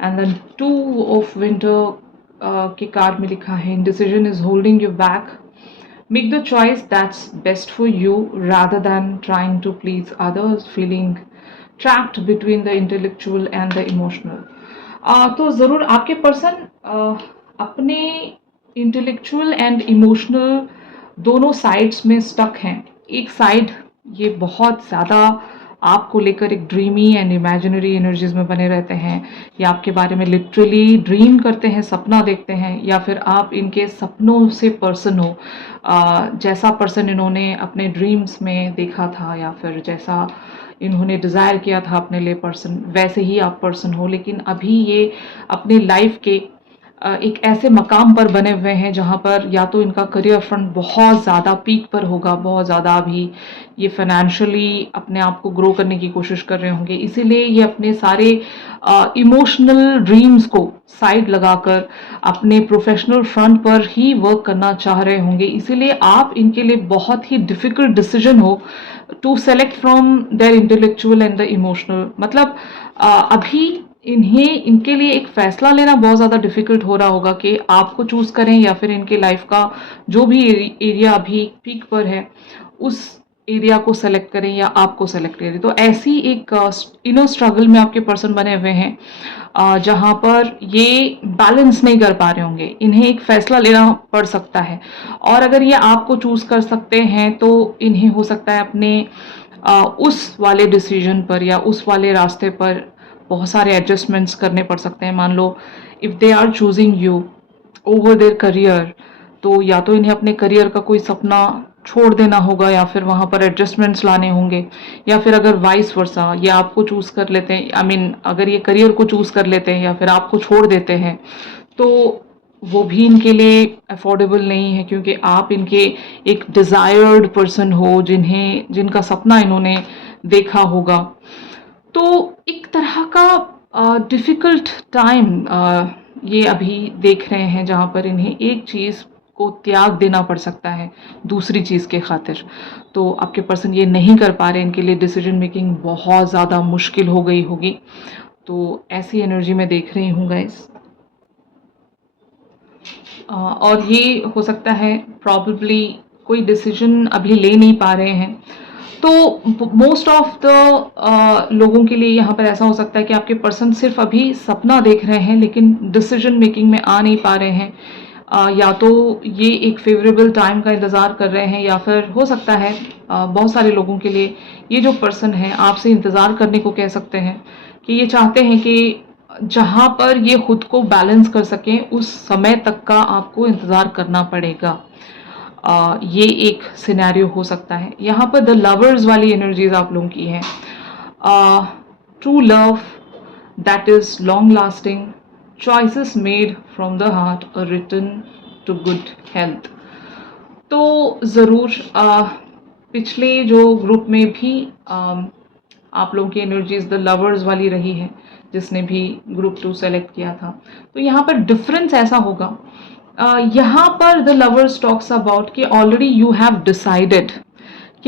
And then 2 of winter के कार्ड में लिखा है indecision is holding you back, make the choice that's best for you rather than trying to please others, feeling trapped between the intellectual and the emotional। तो ज़रूर आपके पर्सन अपने इंटेलेक्चुअल एंड इमोशनल दोनों साइड्स में स्टक हैं। एक साइड ये बहुत ज़्यादा आपको लेकर एक ड्रीमी एंड इमेजिनरी एनर्जीज में बने रहते हैं, या आपके बारे में लिटरली ड्रीम करते हैं, सपना देखते हैं, या फिर आप इनके सपनों से पर्सन हो। जैसा पर्सन इन्होंने अपने ड्रीम्स में देखा था या फिर जैसा इन्होंने डिज़ायर किया था अपने लिए पर्सन, वैसे ही आप पर्सन हो। लेकिन अभी ये अपने लाइफ के एक ऐसे मकाम पर बने हुए हैं जहाँ पर या तो इनका करियर फ्रंट बहुत ज़्यादा पीक पर होगा, बहुत ज़्यादा अभी ये फाइनेंशियली अपने आप को ग्रो करने की कोशिश कर रहे होंगे, इसीलिए ये अपने सारे इमोशनल ड्रीम्स को साइड लगाकर अपने प्रोफेशनल फ्रंट पर ही वर्क करना चाह रहे होंगे। इसीलिए आप इनके लिए बहुत ही डिफ़िकल्ट डिसीजन हो to select from their intellectual and the emotional. मतलब अभी इनके लिए एक फैसला लेना बहुत ज़्यादा डिफ़िकल्ट हो रहा होगा कि आपको चूज़ करें या फिर इनके लाइफ का जो भी एरिया अभी पीक पर है उस एरिया को सेलेक्ट करें या आपको सेलेक्ट करें। तो ऐसी एक इनर स्ट्रगल में आपके पर्सन बने हुए हैं जहाँ पर ये बैलेंस नहीं कर पा रहे होंगे, इन्हें एक फ़ैसला लेना पड़ सकता है। और अगर ये आपको चूज़ कर सकते हैं तो इन्हें हो सकता है अपने उस वाले डिसीजन पर या उस वाले रास्ते पर बहुत सारे एडजस्टमेंट्स करने पड़ सकते हैं। मान लो if they are choosing you over their career, तो या तो इन्हें अपने करियर का कोई सपना छोड़ देना होगा या फिर वहाँ पर एडजस्टमेंट्स लाने होंगे, या फिर अगर वाइस वर्सा ये आपको चूज़ कर लेते हैं, आई मीन अगर ये करियर को चूज़ कर लेते हैं या फिर आपको छोड़ देते हैं तो वो भी इनके लिए अफोर्डेबल नहीं है, क्योंकि आप इनके एक डिज़ायर्ड पर्सन हो जिनका सपना इन्होंने देखा होगा। तो एक तरह का डिफ़िकल्ट टाइम ये अभी देख रहे हैं जहाँ पर इन्हें एक चीज़ को त्याग देना पड़ सकता है दूसरी चीज़ के खातिर। तो आपके पर्सन ये नहीं कर पा रहे, इनके लिए डिसीजन मेकिंग बहुत ज़्यादा मुश्किल हो गई होगी। तो ऐसी एनर्जी में देख रही हूँ गाइस। और ये हो सकता है प्रॉबेबली कोई डिसीजन अभी ले नहीं पा रहे हैं। तो मोस्ट ऑफ द लोगों के लिए यहाँ पर ऐसा हो सकता है कि आपके पर्सन सिर्फ अभी सपना देख रहे हैं लेकिन डिसीजन मेकिंग में आ नहीं पा रहे हैं। या तो ये एक फेवरेबल टाइम का इंतज़ार कर रहे हैं, या फिर हो सकता है बहुत सारे लोगों के लिए ये जो पर्सन है आपसे इंतज़ार करने को कह सकते हैं कि ये चाहते हैं कि जहाँ पर ये खुद को बैलेंस कर सकें उस समय तक का आपको इंतज़ार करना पड़ेगा। ये एक सिनेरियो हो सकता है। यहाँ पर द लवर्स वाली एनर्जीज आप लोगों की है। True love that is long lasting, choices made from the heart, a return to good health. तो ज़रूर पिछले जो ग्रुप में भी आप लोगों की एनर्जीज द लवर्स वाली रही है जिसने भी ग्रुप 2 सेलेक्ट किया था। तो यहाँ पर डिफरेंस ऐसा होगा, यहाँ पर द लवर्स टॉक्स अबाउट कि ऑलरेडी यू हैव डिसाइडेड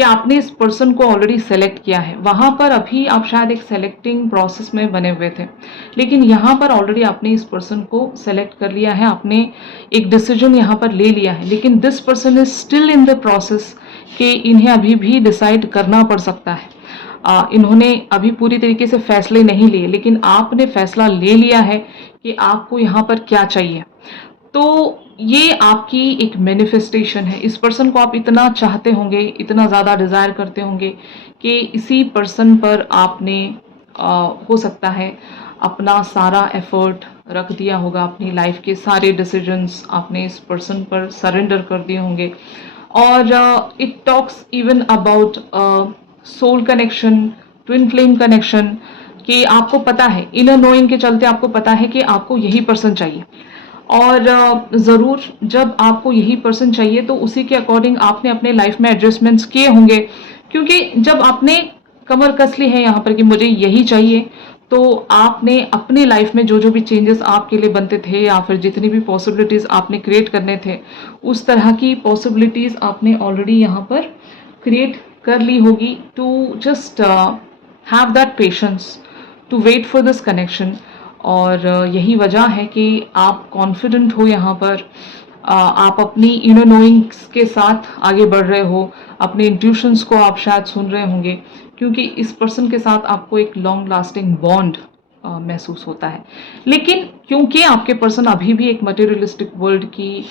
कि आपने इस पर्सन को ऑलरेडी सेलेक्ट किया है। वहाँ पर अभी आप शायद एक सेलेक्टिंग प्रोसेस में बने हुए थे, लेकिन यहाँ पर ऑलरेडी आपने इस पर्सन को सेलेक्ट कर लिया है, आपने एक डिसीजन यहाँ पर ले लिया है। लेकिन this person is still in the process कि इन्हें अभी भी डिसाइड करना पड़ सकता है। इन्होंने अभी पूरी तरीके से फैसले नहीं लिए, लेकिन आपने फैसला ले लिया है कि आपको यहाँ पर क्या चाहिए। तो ये आपकी एक मैनिफेस्टेशन है। इस पर्सन को आप इतना चाहते होंगे, इतना ज़्यादा डिज़ायर करते होंगे कि इसी पर्सन पर आपने हो सकता है अपना सारा एफर्ट रख दिया होगा, अपनी लाइफ के सारे डिसीजंस आपने इस पर्सन पर सरेंडर कर दिए होंगे। और it talks even about soul connection, twin flame connection, कि आपको पता है, इनर नोइंग के चलते आपको पता है कि आपको यही पर्सन चाहिए। और ज़रूर जब आपको यही पर्सन चाहिए तो उसी के अकॉर्डिंग आपने अपने लाइफ में एडजस्टमेंट्स किए होंगे, क्योंकि जब आपने कमर कस ली है यहाँ पर कि मुझे यही चाहिए, तो आपने अपनी लाइफ में जो जो भी चेंजेस आपके लिए बनते थे या फिर जितनी भी पॉसिबिलिटीज़ आपने क्रिएट करने थे, उस तरह की पॉसिबिलिटीज़ आपने ऑलरेडी यहाँ पर क्रिएट कर ली होगी। To just have that patience to wait for this connection. और यही वजह है कि आप कॉन्फिडेंट हो यहाँ पर, आप अपनी इनर नोइंग्स के साथ आगे बढ़ रहे हो, अपने इंट्यूशंस को आप शायद सुन रहे होंगे, क्योंकि इस पर्सन के साथ आपको एक लॉन्ग लास्टिंग बॉन्ड महसूस होता है। लेकिन क्योंकि आपके पर्सन अभी भी एक मटेरियलिस्टिक वर्ल्ड की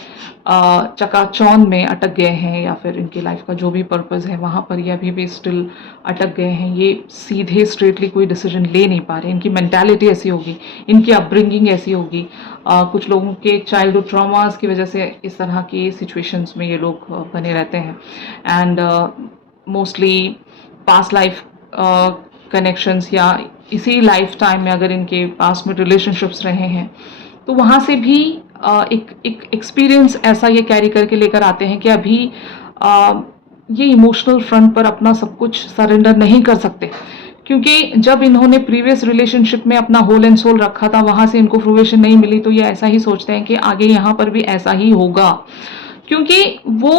चकाचौंध में अटक गए हैं, या फिर इनकी लाइफ का जो भी पर्पस है वहाँ पर ये अभी भी स्टिल अटक गए हैं, ये सीधे स्ट्रेटली कोई डिसीजन ले नहीं पा रहे। इनकी मेंटालिटी ऐसी होगी, इनकी अपब्रिंगिंग ऐसी होगी, कुछ लोगों के चाइल्डहुड ट्रॉमास की वजह से इस तरह की सिचुएशंस में ये लोग बने रहते हैं। And mostly past life connections, या इसी लाइफ टाइम में अगर इनके पास में रिलेशनशिप्स रहे हैं, तो वहाँ से भी एक एक्सपीरियंस ऐसा ये कैरी करके लेकर आते हैं कि अभी ये इमोशनल फ्रंट पर अपना सब कुछ सरेंडर नहीं कर सकते, क्योंकि जब इन्होंने प्रीवियस रिलेशनशिप में अपना होल एंड सोल रखा था, वहाँ से इनको फ्रूवेशन नहीं मिली, तो ये ऐसा ही सोचते हैं कि आगे यहाँ पर भी ऐसा ही होगा। क्योंकि वो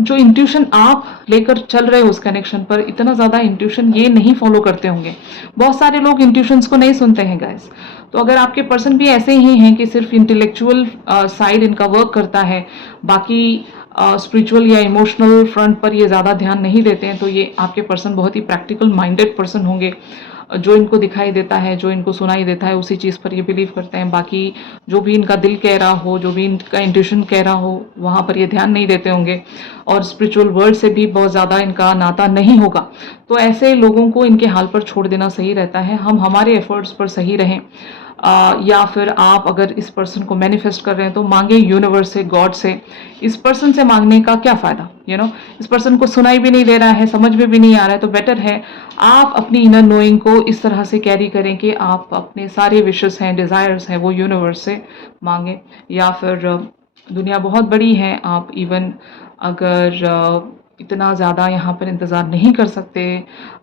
जो इंट्यूशन आप लेकर चल रहे हो उस कनेक्शन पर, इतना ज़्यादा इंट्यूशन ये नहीं फॉलो करते होंगे। बहुत सारे लोग इंट्यूशंस को नहीं सुनते हैं गाइस। तो अगर आपके पर्सन भी ऐसे ही हैं कि सिर्फ इंटेलेक्चुअल साइड इनका वर्क करता है, बाकी स्पिरिचुअल या इमोशनल फ्रंट पर ये ज़्यादा ध्यान नहीं देते हैं, तो ये आपके पर्सन बहुत ही प्रैक्टिकल माइंडेड पर्सन होंगे। जो इनको दिखाई देता है, जो इनको सुनाई देता है, उसी चीज़ पर ये बिलीव करते हैं। बाकी जो भी इनका दिल कह रहा हो, जो भी इनका इंट्यूशन कह रहा हो, वहाँ पर ये ध्यान नहीं देते होंगे। और स्पिरिचुअल वर्ल्ड से भी बहुत ज़्यादा इनका नाता नहीं होगा। तो ऐसे लोगों को इनके हाल पर छोड़ देना सही रहता है। हम हमारे एफर्ट्स पर सही रहें। या फिर आप अगर इस पर्सन को मैनिफेस्ट कर रहे हैं तो मांगे यूनिवर्स से, गॉड से। इस पर्सन से मांगने का क्या फ़ायदा, इस पर्सन को सुनाई भी नहीं दे रहा है, समझ में भी नहीं आ रहा है, तो बेटर है आप अपनी इनर नोइंग को इस तरह से कैरी करें कि आप अपने सारे विशेस हैं, डिज़ायर्स हैं, वो यूनिवर्स से मांगें। या फिर दुनिया बहुत बड़ी है, आप इवन अगर इतना ज़्यादा यहाँ पर इंतज़ार नहीं कर सकते,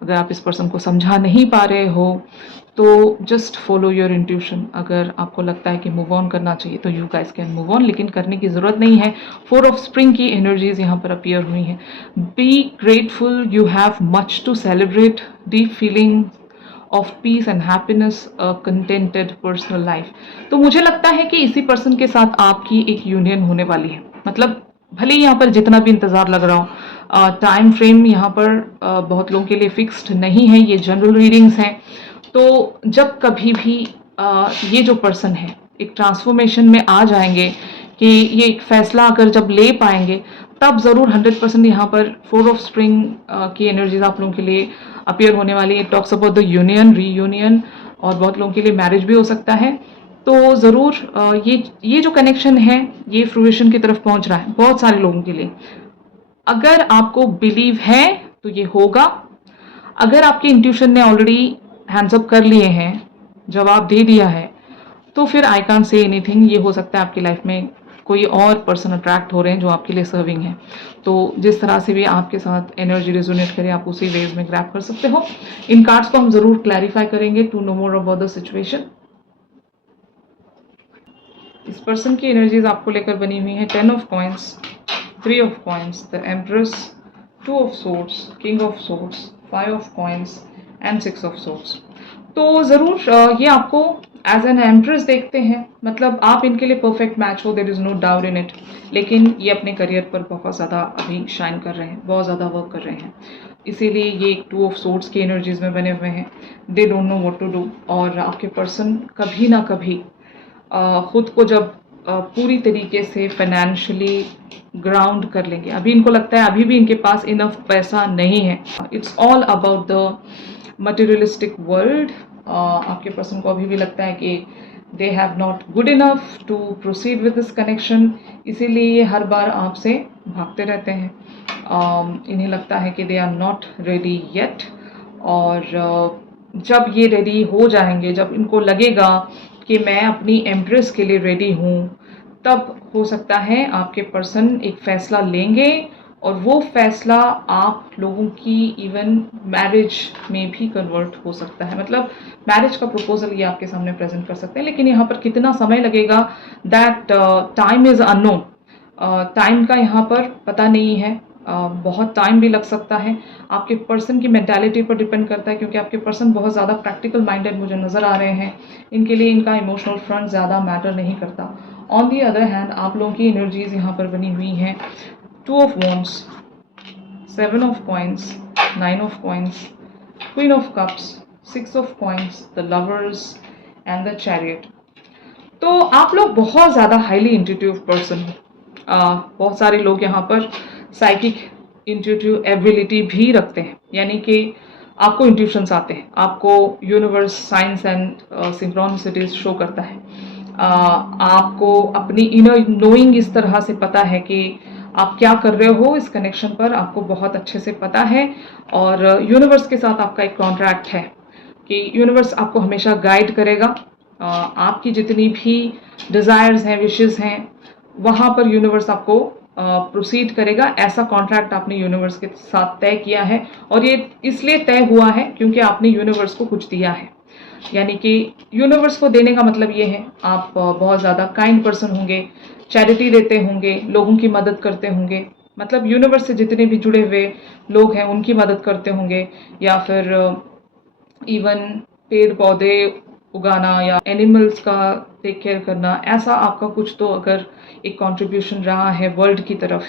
अगर आप इस पर्सन को समझा नहीं पा रहे हो, तो जस्ट फॉलो योर इंट्यूशन। अगर आपको लगता है कि मूव ऑन करना चाहिए तो you guys can move on, लेकिन करने की ज़रूरत नहीं है। 4 ऑफ स्प्रिंग की एनर्जीज यहाँ पर अपीयर हुई हैं। Be grateful, you have much to celebrate, deep feeling of peace and happiness, contented personal life. तो मुझे लगता है कि इसी पर्सन के साथ आपकी एक यूनियन होने वाली है। मतलब भले ही यहाँ पर जितना भी इंतज़ार लग रहा हो, टाइम फ्रेम यहाँ पर बहुत लोगों के लिए फिक्स्ड नहीं है, ये जनरल रीडिंग्स हैं। तो जब कभी भी ये जो पर्सन है एक ट्रांसफॉर्मेशन में आ जाएंगे, कि ये एक फैसला अगर जब ले पाएंगे, तब ज़रूर 100% यहाँ पर 4 ऑफ स्प्रिंग की एनर्जीज आप लोगों के लिए अपीयर होने वाली है। Talks about the union, reunion, और बहुत लोगों के लिए मैरिज भी हो सकता है। तो ज़रूर ये जो कनेक्शन है ये फ्रूएशन की तरफ पहुँच रहा है बहुत सारे लोगों के लिए। अगर आपको बिलीव है तो ये होगा। अगर आपके इंट्यूशन ने ऑलरेडी हैंड्स अप कर लिए हैं, जवाब दे दिया है, तो फिर आई कांट से एनीथिंग। ये हो सकता है आपकी लाइफ में कोई और पर्सन अट्रैक्ट हो रहे हैं जो आपके लिए सर्विंग है। तो जिस तरह से भी आपके साथ एनर्जी रेजोनेट करे, आप उसी वेज में ग्रैब कर सकते हो। इन कार्ड्स को हम जरूर क्लैरिफाई करेंगे to know more about the situation. इस पर्सन की एनर्जीज आपको लेकर बनी हुई है 10 of coins, 3 of coins, the empress, two of swords, king of swords, 5 of coins and 6 of swords. तो ज़रूर ये आपको एज एन एम्प्रेस देखते हैं, मतलब आप इनके लिए परफेक्ट मैच हो, there is no doubt in it. लेकिन ये अपने करियर पर बहुत ज़्यादा अभी शाइन कर रहे हैं, बहुत ज़्यादा वर्क कर रहे हैं, इसीलिए ये टू ऑफ सोर्ड्स की एनर्जीज में बने हुए हैं। They don't know what to do. और आपके पर्सन कभी ना कभी खुद को जब पूरी तरीके से फाइनेंशियली ग्राउंड कर लेंगे, अभी इनको लगता है अभी भी इनके पास इनफ पैसा नहीं है, it's all about the materialistic world. आपके पर्सन को अभी भी लगता है कि they have not good enough to proceed with this connection, इसीलिए ये हर बार आपसे भागते रहते हैं। इन्हें लगता है कि they are not ready yet, और जब ये रेडी हो जाएंगे, जब इनको लगेगा कि मैं अपनी एम्प्रेस के लिए रेडी हूँ, तब हो सकता है आपके पर्सन एक फ़ैसला लेंगे, और वो फैसला आप लोगों की इवन मैरिज में भी कन्वर्ट हो सकता है। मतलब मैरिज का प्रपोजल ये आपके सामने प्रेजेंट कर सकते हैं, लेकिन यहाँ पर कितना समय लगेगा, that time is unknown. Time का यहाँ पर पता नहीं है, बहुत टाइम भी लग सकता है। आपके पर्सन की मेंटालिटी पर डिपेंड करता है, क्योंकि आपके पर्सन बहुत ज़्यादा प्रैक्टिकल माइंडेड मुझे नज़र आ रहे हैं। इनके लिए इनका इमोशनल फ्रंट ज़्यादा मैटर नहीं करता। ऑन दी अदर हैंड आप लोगों की एनर्जीज यहाँ पर बनी हुई हैं, two of wands, 7 of coins, 9 of coins, queen of cups, 6 of coins, the lovers and the chariot. तो आप लोग बहुत ज़्यादा हाईली इंट्यूटिव पर्सन हो। बहुत सारे लोग यहाँ पर साइकिक इंट्यूटिव एबिलिटी भी रखते हैं, यानी कि आपको इंट्यूशंस आते हैं, आपको यूनिवर्स साइंस एंड सिंक्रोनिसिटीज शो करता है। आपको अपनी इनर नोइंग इस तरह से पता है कि आप क्या कर रहे हो, इस कनेक्शन पर आपको बहुत अच्छे से पता है। और यूनिवर्स के साथ आपका एक कॉन्ट्रैक्ट है कि यूनिवर्स आपको हमेशा गाइड करेगा। आपकी जितनी भी डिज़ायर्स हैं, विशेस हैं, वहाँ पर यूनिवर्स आपको प्रोसीड करेगा। ऐसा कॉन्ट्रैक्ट आपने यूनिवर्स के साथ तय किया है, और ये इसलिए तय हुआ है क्योंकि आपने यूनिवर्स को कुछ दिया है। यानी कि यूनिवर्स को देने का मतलब ये है, आप बहुत ज़्यादा काइंड पर्सन होंगे, चैरिटी देते होंगे, लोगों की मदद करते होंगे, मतलब यूनिवर्स से जितने भी जुड़े हुए लोग हैं उनकी मदद करते होंगे, या फिर इवन पेड़ पौधे उगाना या एनिमल्स का टेक केयर करना, ऐसा आपका कुछ तो अगर एक कंट्रीब्यूशन रहा है वर्ल्ड की तरफ।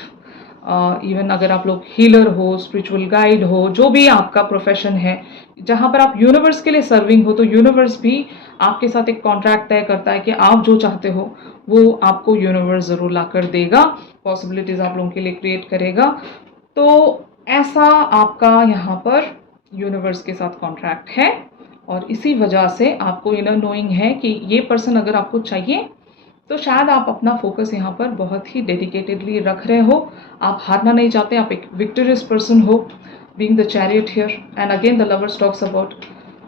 इवन अगर आप लोग हीलर हो, स्पिरिचुअल गाइड हो, जो भी आपका प्रोफेशन है, जहाँ पर आप यूनिवर्स के लिए सर्विंग हो, तो यूनिवर्स भी आपके साथ एक कॉन्ट्रैक्ट तय करता है कि आप जो चाहते हो वो आपको यूनिवर्स ज़रूर ला कर देगा, पॉसिबिलिटीज़ आप लोगों के लिए क्रिएट करेगा। तो ऐसा आपका यहाँ पर यूनिवर्स के साथ कॉन्ट्रैक्ट है, और इसी वजह से आपको इनर नोइंग है कि ये पर्सन अगर आपको चाहिए, तो शायद आप अपना फोकस यहाँ पर बहुत ही डेडिकेटेडली रख रहे हो, आप हारना नहीं चाहते, आप एक विक्टोरियस पर्सन हो, being the chariot here. And again the lovers talks about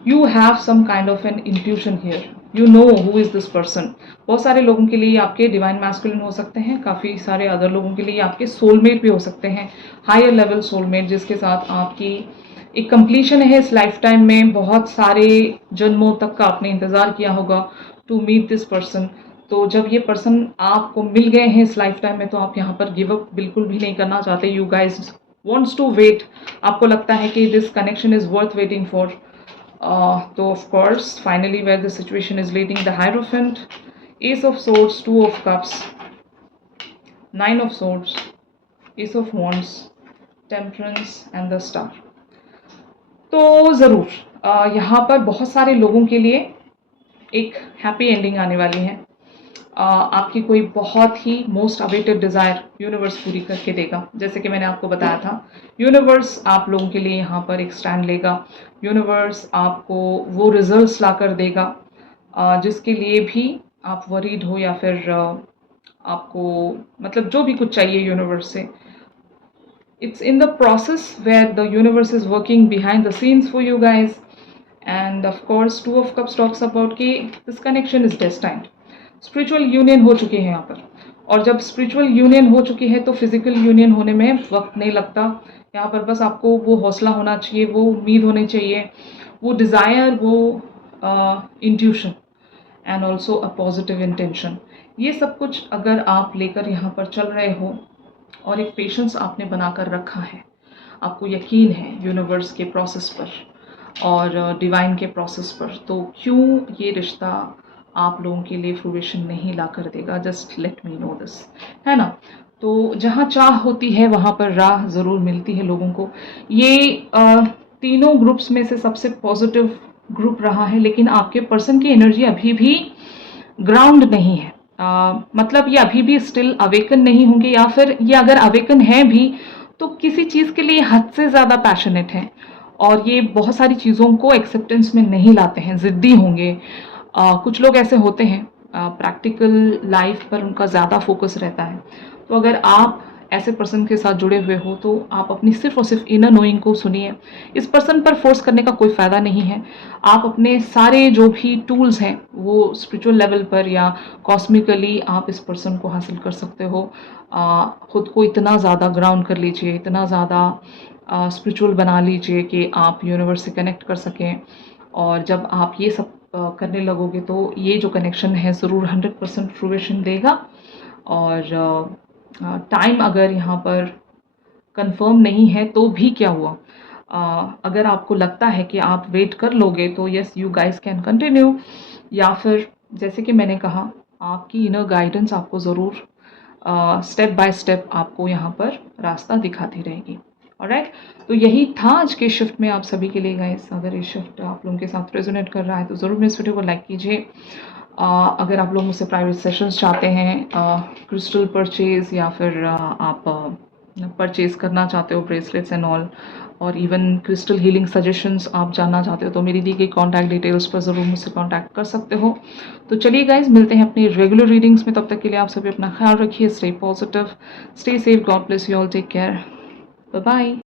you have some kind of an intuition here, you know who is this person. बहुत सारे लोगों के लिए आपके डिवाइन मैस्कुलिन हो सकते हैं, काफ़ी सारे अदर लोगों के लिए आपके सोलमेट भी हो सकते हैं, हायर लेवल सोलमेट, जिसके साथ आपकी एक कंप्लीशन है इस लाइफ टाइम में। बहुत सारे जन्मों तक का आपने इंतज़ार किया होगा टू मीट दिस पर्सन। तो जब ये पर्सन आपको मिल गए हैं इस लाइफ टाइम में, तो आप यहाँ पर गिव अप बिल्कुल भी नहीं करना चाहते। You guys wants to wait, आपको लगता है कि this connection is worth waiting for. तो of course finally where the situation is leading, the hierophant, ace of swords, 2 of cups, 9 of swords, ace of wands, temperance and the star. तो ज़रूर यहाँ पर बहुत सारे लोगों के लिए एक हैप्पी एंडिंग आने वाली है। आपकी कोई बहुत ही मोस्ट अवेटेड डिज़ायर यूनिवर्स पूरी करके देगा। जैसे कि मैंने आपको बताया था, यूनिवर्स आप लोगों के लिए यहाँ पर एक स्टैंड लेगा, यूनिवर्स आपको वो रिजल्ट्स ला कर देगा जिसके लिए भी आप वरीड हो, या फिर आपको मतलब जो भी कुछ चाहिए यूनिवर्स से। It's in the process where the universe is working behind the scenes for you guys. And of course 2 of cups talks about कि this connection is destined. Spiritual union हो चुकी है यहाँ पर, और जब स्पिरिचुअल यूनियन हो चुकी है तो फिजिकल यूनियन होने में वक्त नहीं लगता। यहाँ पर बस आपको वो हौसला होना चाहिए, वो उम्मीद होनी चाहिए, वो डिज़ायर, वो intuition and also a positive intention. ये सब कुछ अगर आप लेकर यहाँ पर चल रहे हो और एक पेशेंस आपने बनाकर रखा है, आपको यकीन है यूनिवर्स के प्रोसेस पर और डिवाइन के प्रोसेस पर, तो क्यों ये रिश्ता आप लोगों के लिए फ्रूवेशन नहीं ला कर देगा? Just let me know this, है ना? तो जहाँ चाह होती है वहाँ पर राह ज़रूर मिलती है लोगों को। ये तीनों ग्रुप्स में से सबसे पॉजिटिव ग्रुप रहा है, लेकिन आपके पर्सन की एनर्जी अभी भी ग्राउंड नहीं है। मतलब ये अभी भी स्टिल अवेकन नहीं होंगे, या फिर ये अगर अवेकन है भी तो किसी चीज़ के लिए हद से ज़्यादा पैशनेट हैं और ये बहुत सारी चीज़ों को एक्सेप्टेंस में नहीं लाते हैं, ज़िद्दी होंगे। कुछ लोग ऐसे होते हैं, प्रैक्टिकल लाइफ पर उनका ज़्यादा फोकस रहता है। तो अगर आप ऐसे पर्सन के साथ जुड़े हुए हो तो आप अपनी सिर्फ और सिर्फ इनर नोइंग को सुनिए। इस पर्सन पर फोर्स करने का कोई फ़ायदा नहीं है। आप अपने सारे जो भी टूल्स हैं वो स्पिरिचुअल लेवल पर या कॉस्मिकली आप इस पर्सन को हासिल कर सकते हो। खुद को इतना ज़्यादा ग्राउंड कर लीजिए, इतना ज़्यादा स्पिरिचुअल बना लीजिए कि आप यूनिवर्स से कनेक्ट कर सकें। और जब आप ये सब करने लगोगे तो ये जो कनेक्शन है ज़रूर 100% फ्रूवेशन देगा। और टाइम अगर यहाँ पर कंफर्म नहीं है तो भी क्या हुआ, अगर आपको लगता है कि आप वेट कर लोगे तो yes you guys can continue, या फिर जैसे कि मैंने कहा आपकी इनर गाइडेंस आपको ज़रूर स्टेप बाय स्टेप आपको यहाँ पर रास्ता दिखाती रहेगी। ऑलराइट, तो यही था आज के शिफ्ट में आप सभी के लिए गाइस। अगर ये शिफ्ट आप लोगों के साथ रेजोनेट कर रहा है तो ज़रूर मेरे वीडियो को लाइक कीजिए। अगर आप लोग मुझसे प्राइवेट सेशंस चाहते हैं, क्रिस्टल परचेज़ या फिर आप परचेज़ करना चाहते हो ब्रेसलेट्स एंड ऑल, और इवन क्रिस्टल हीलिंग सजेशंस आप जानना चाहते हो तो मेरी दी गई कॉन्टैक्ट डिटेल्स पर ज़रूर मुझसे कॉन्टैक्ट कर सकते हो। तो चलिए गाइज, मिलते हैं अपनी रेगुलर रीडिंग्स में। तब तक के लिए आप सभी अपना ख्याल रखिए, stay positive, stay safe, God bless you all, take care, bye bye.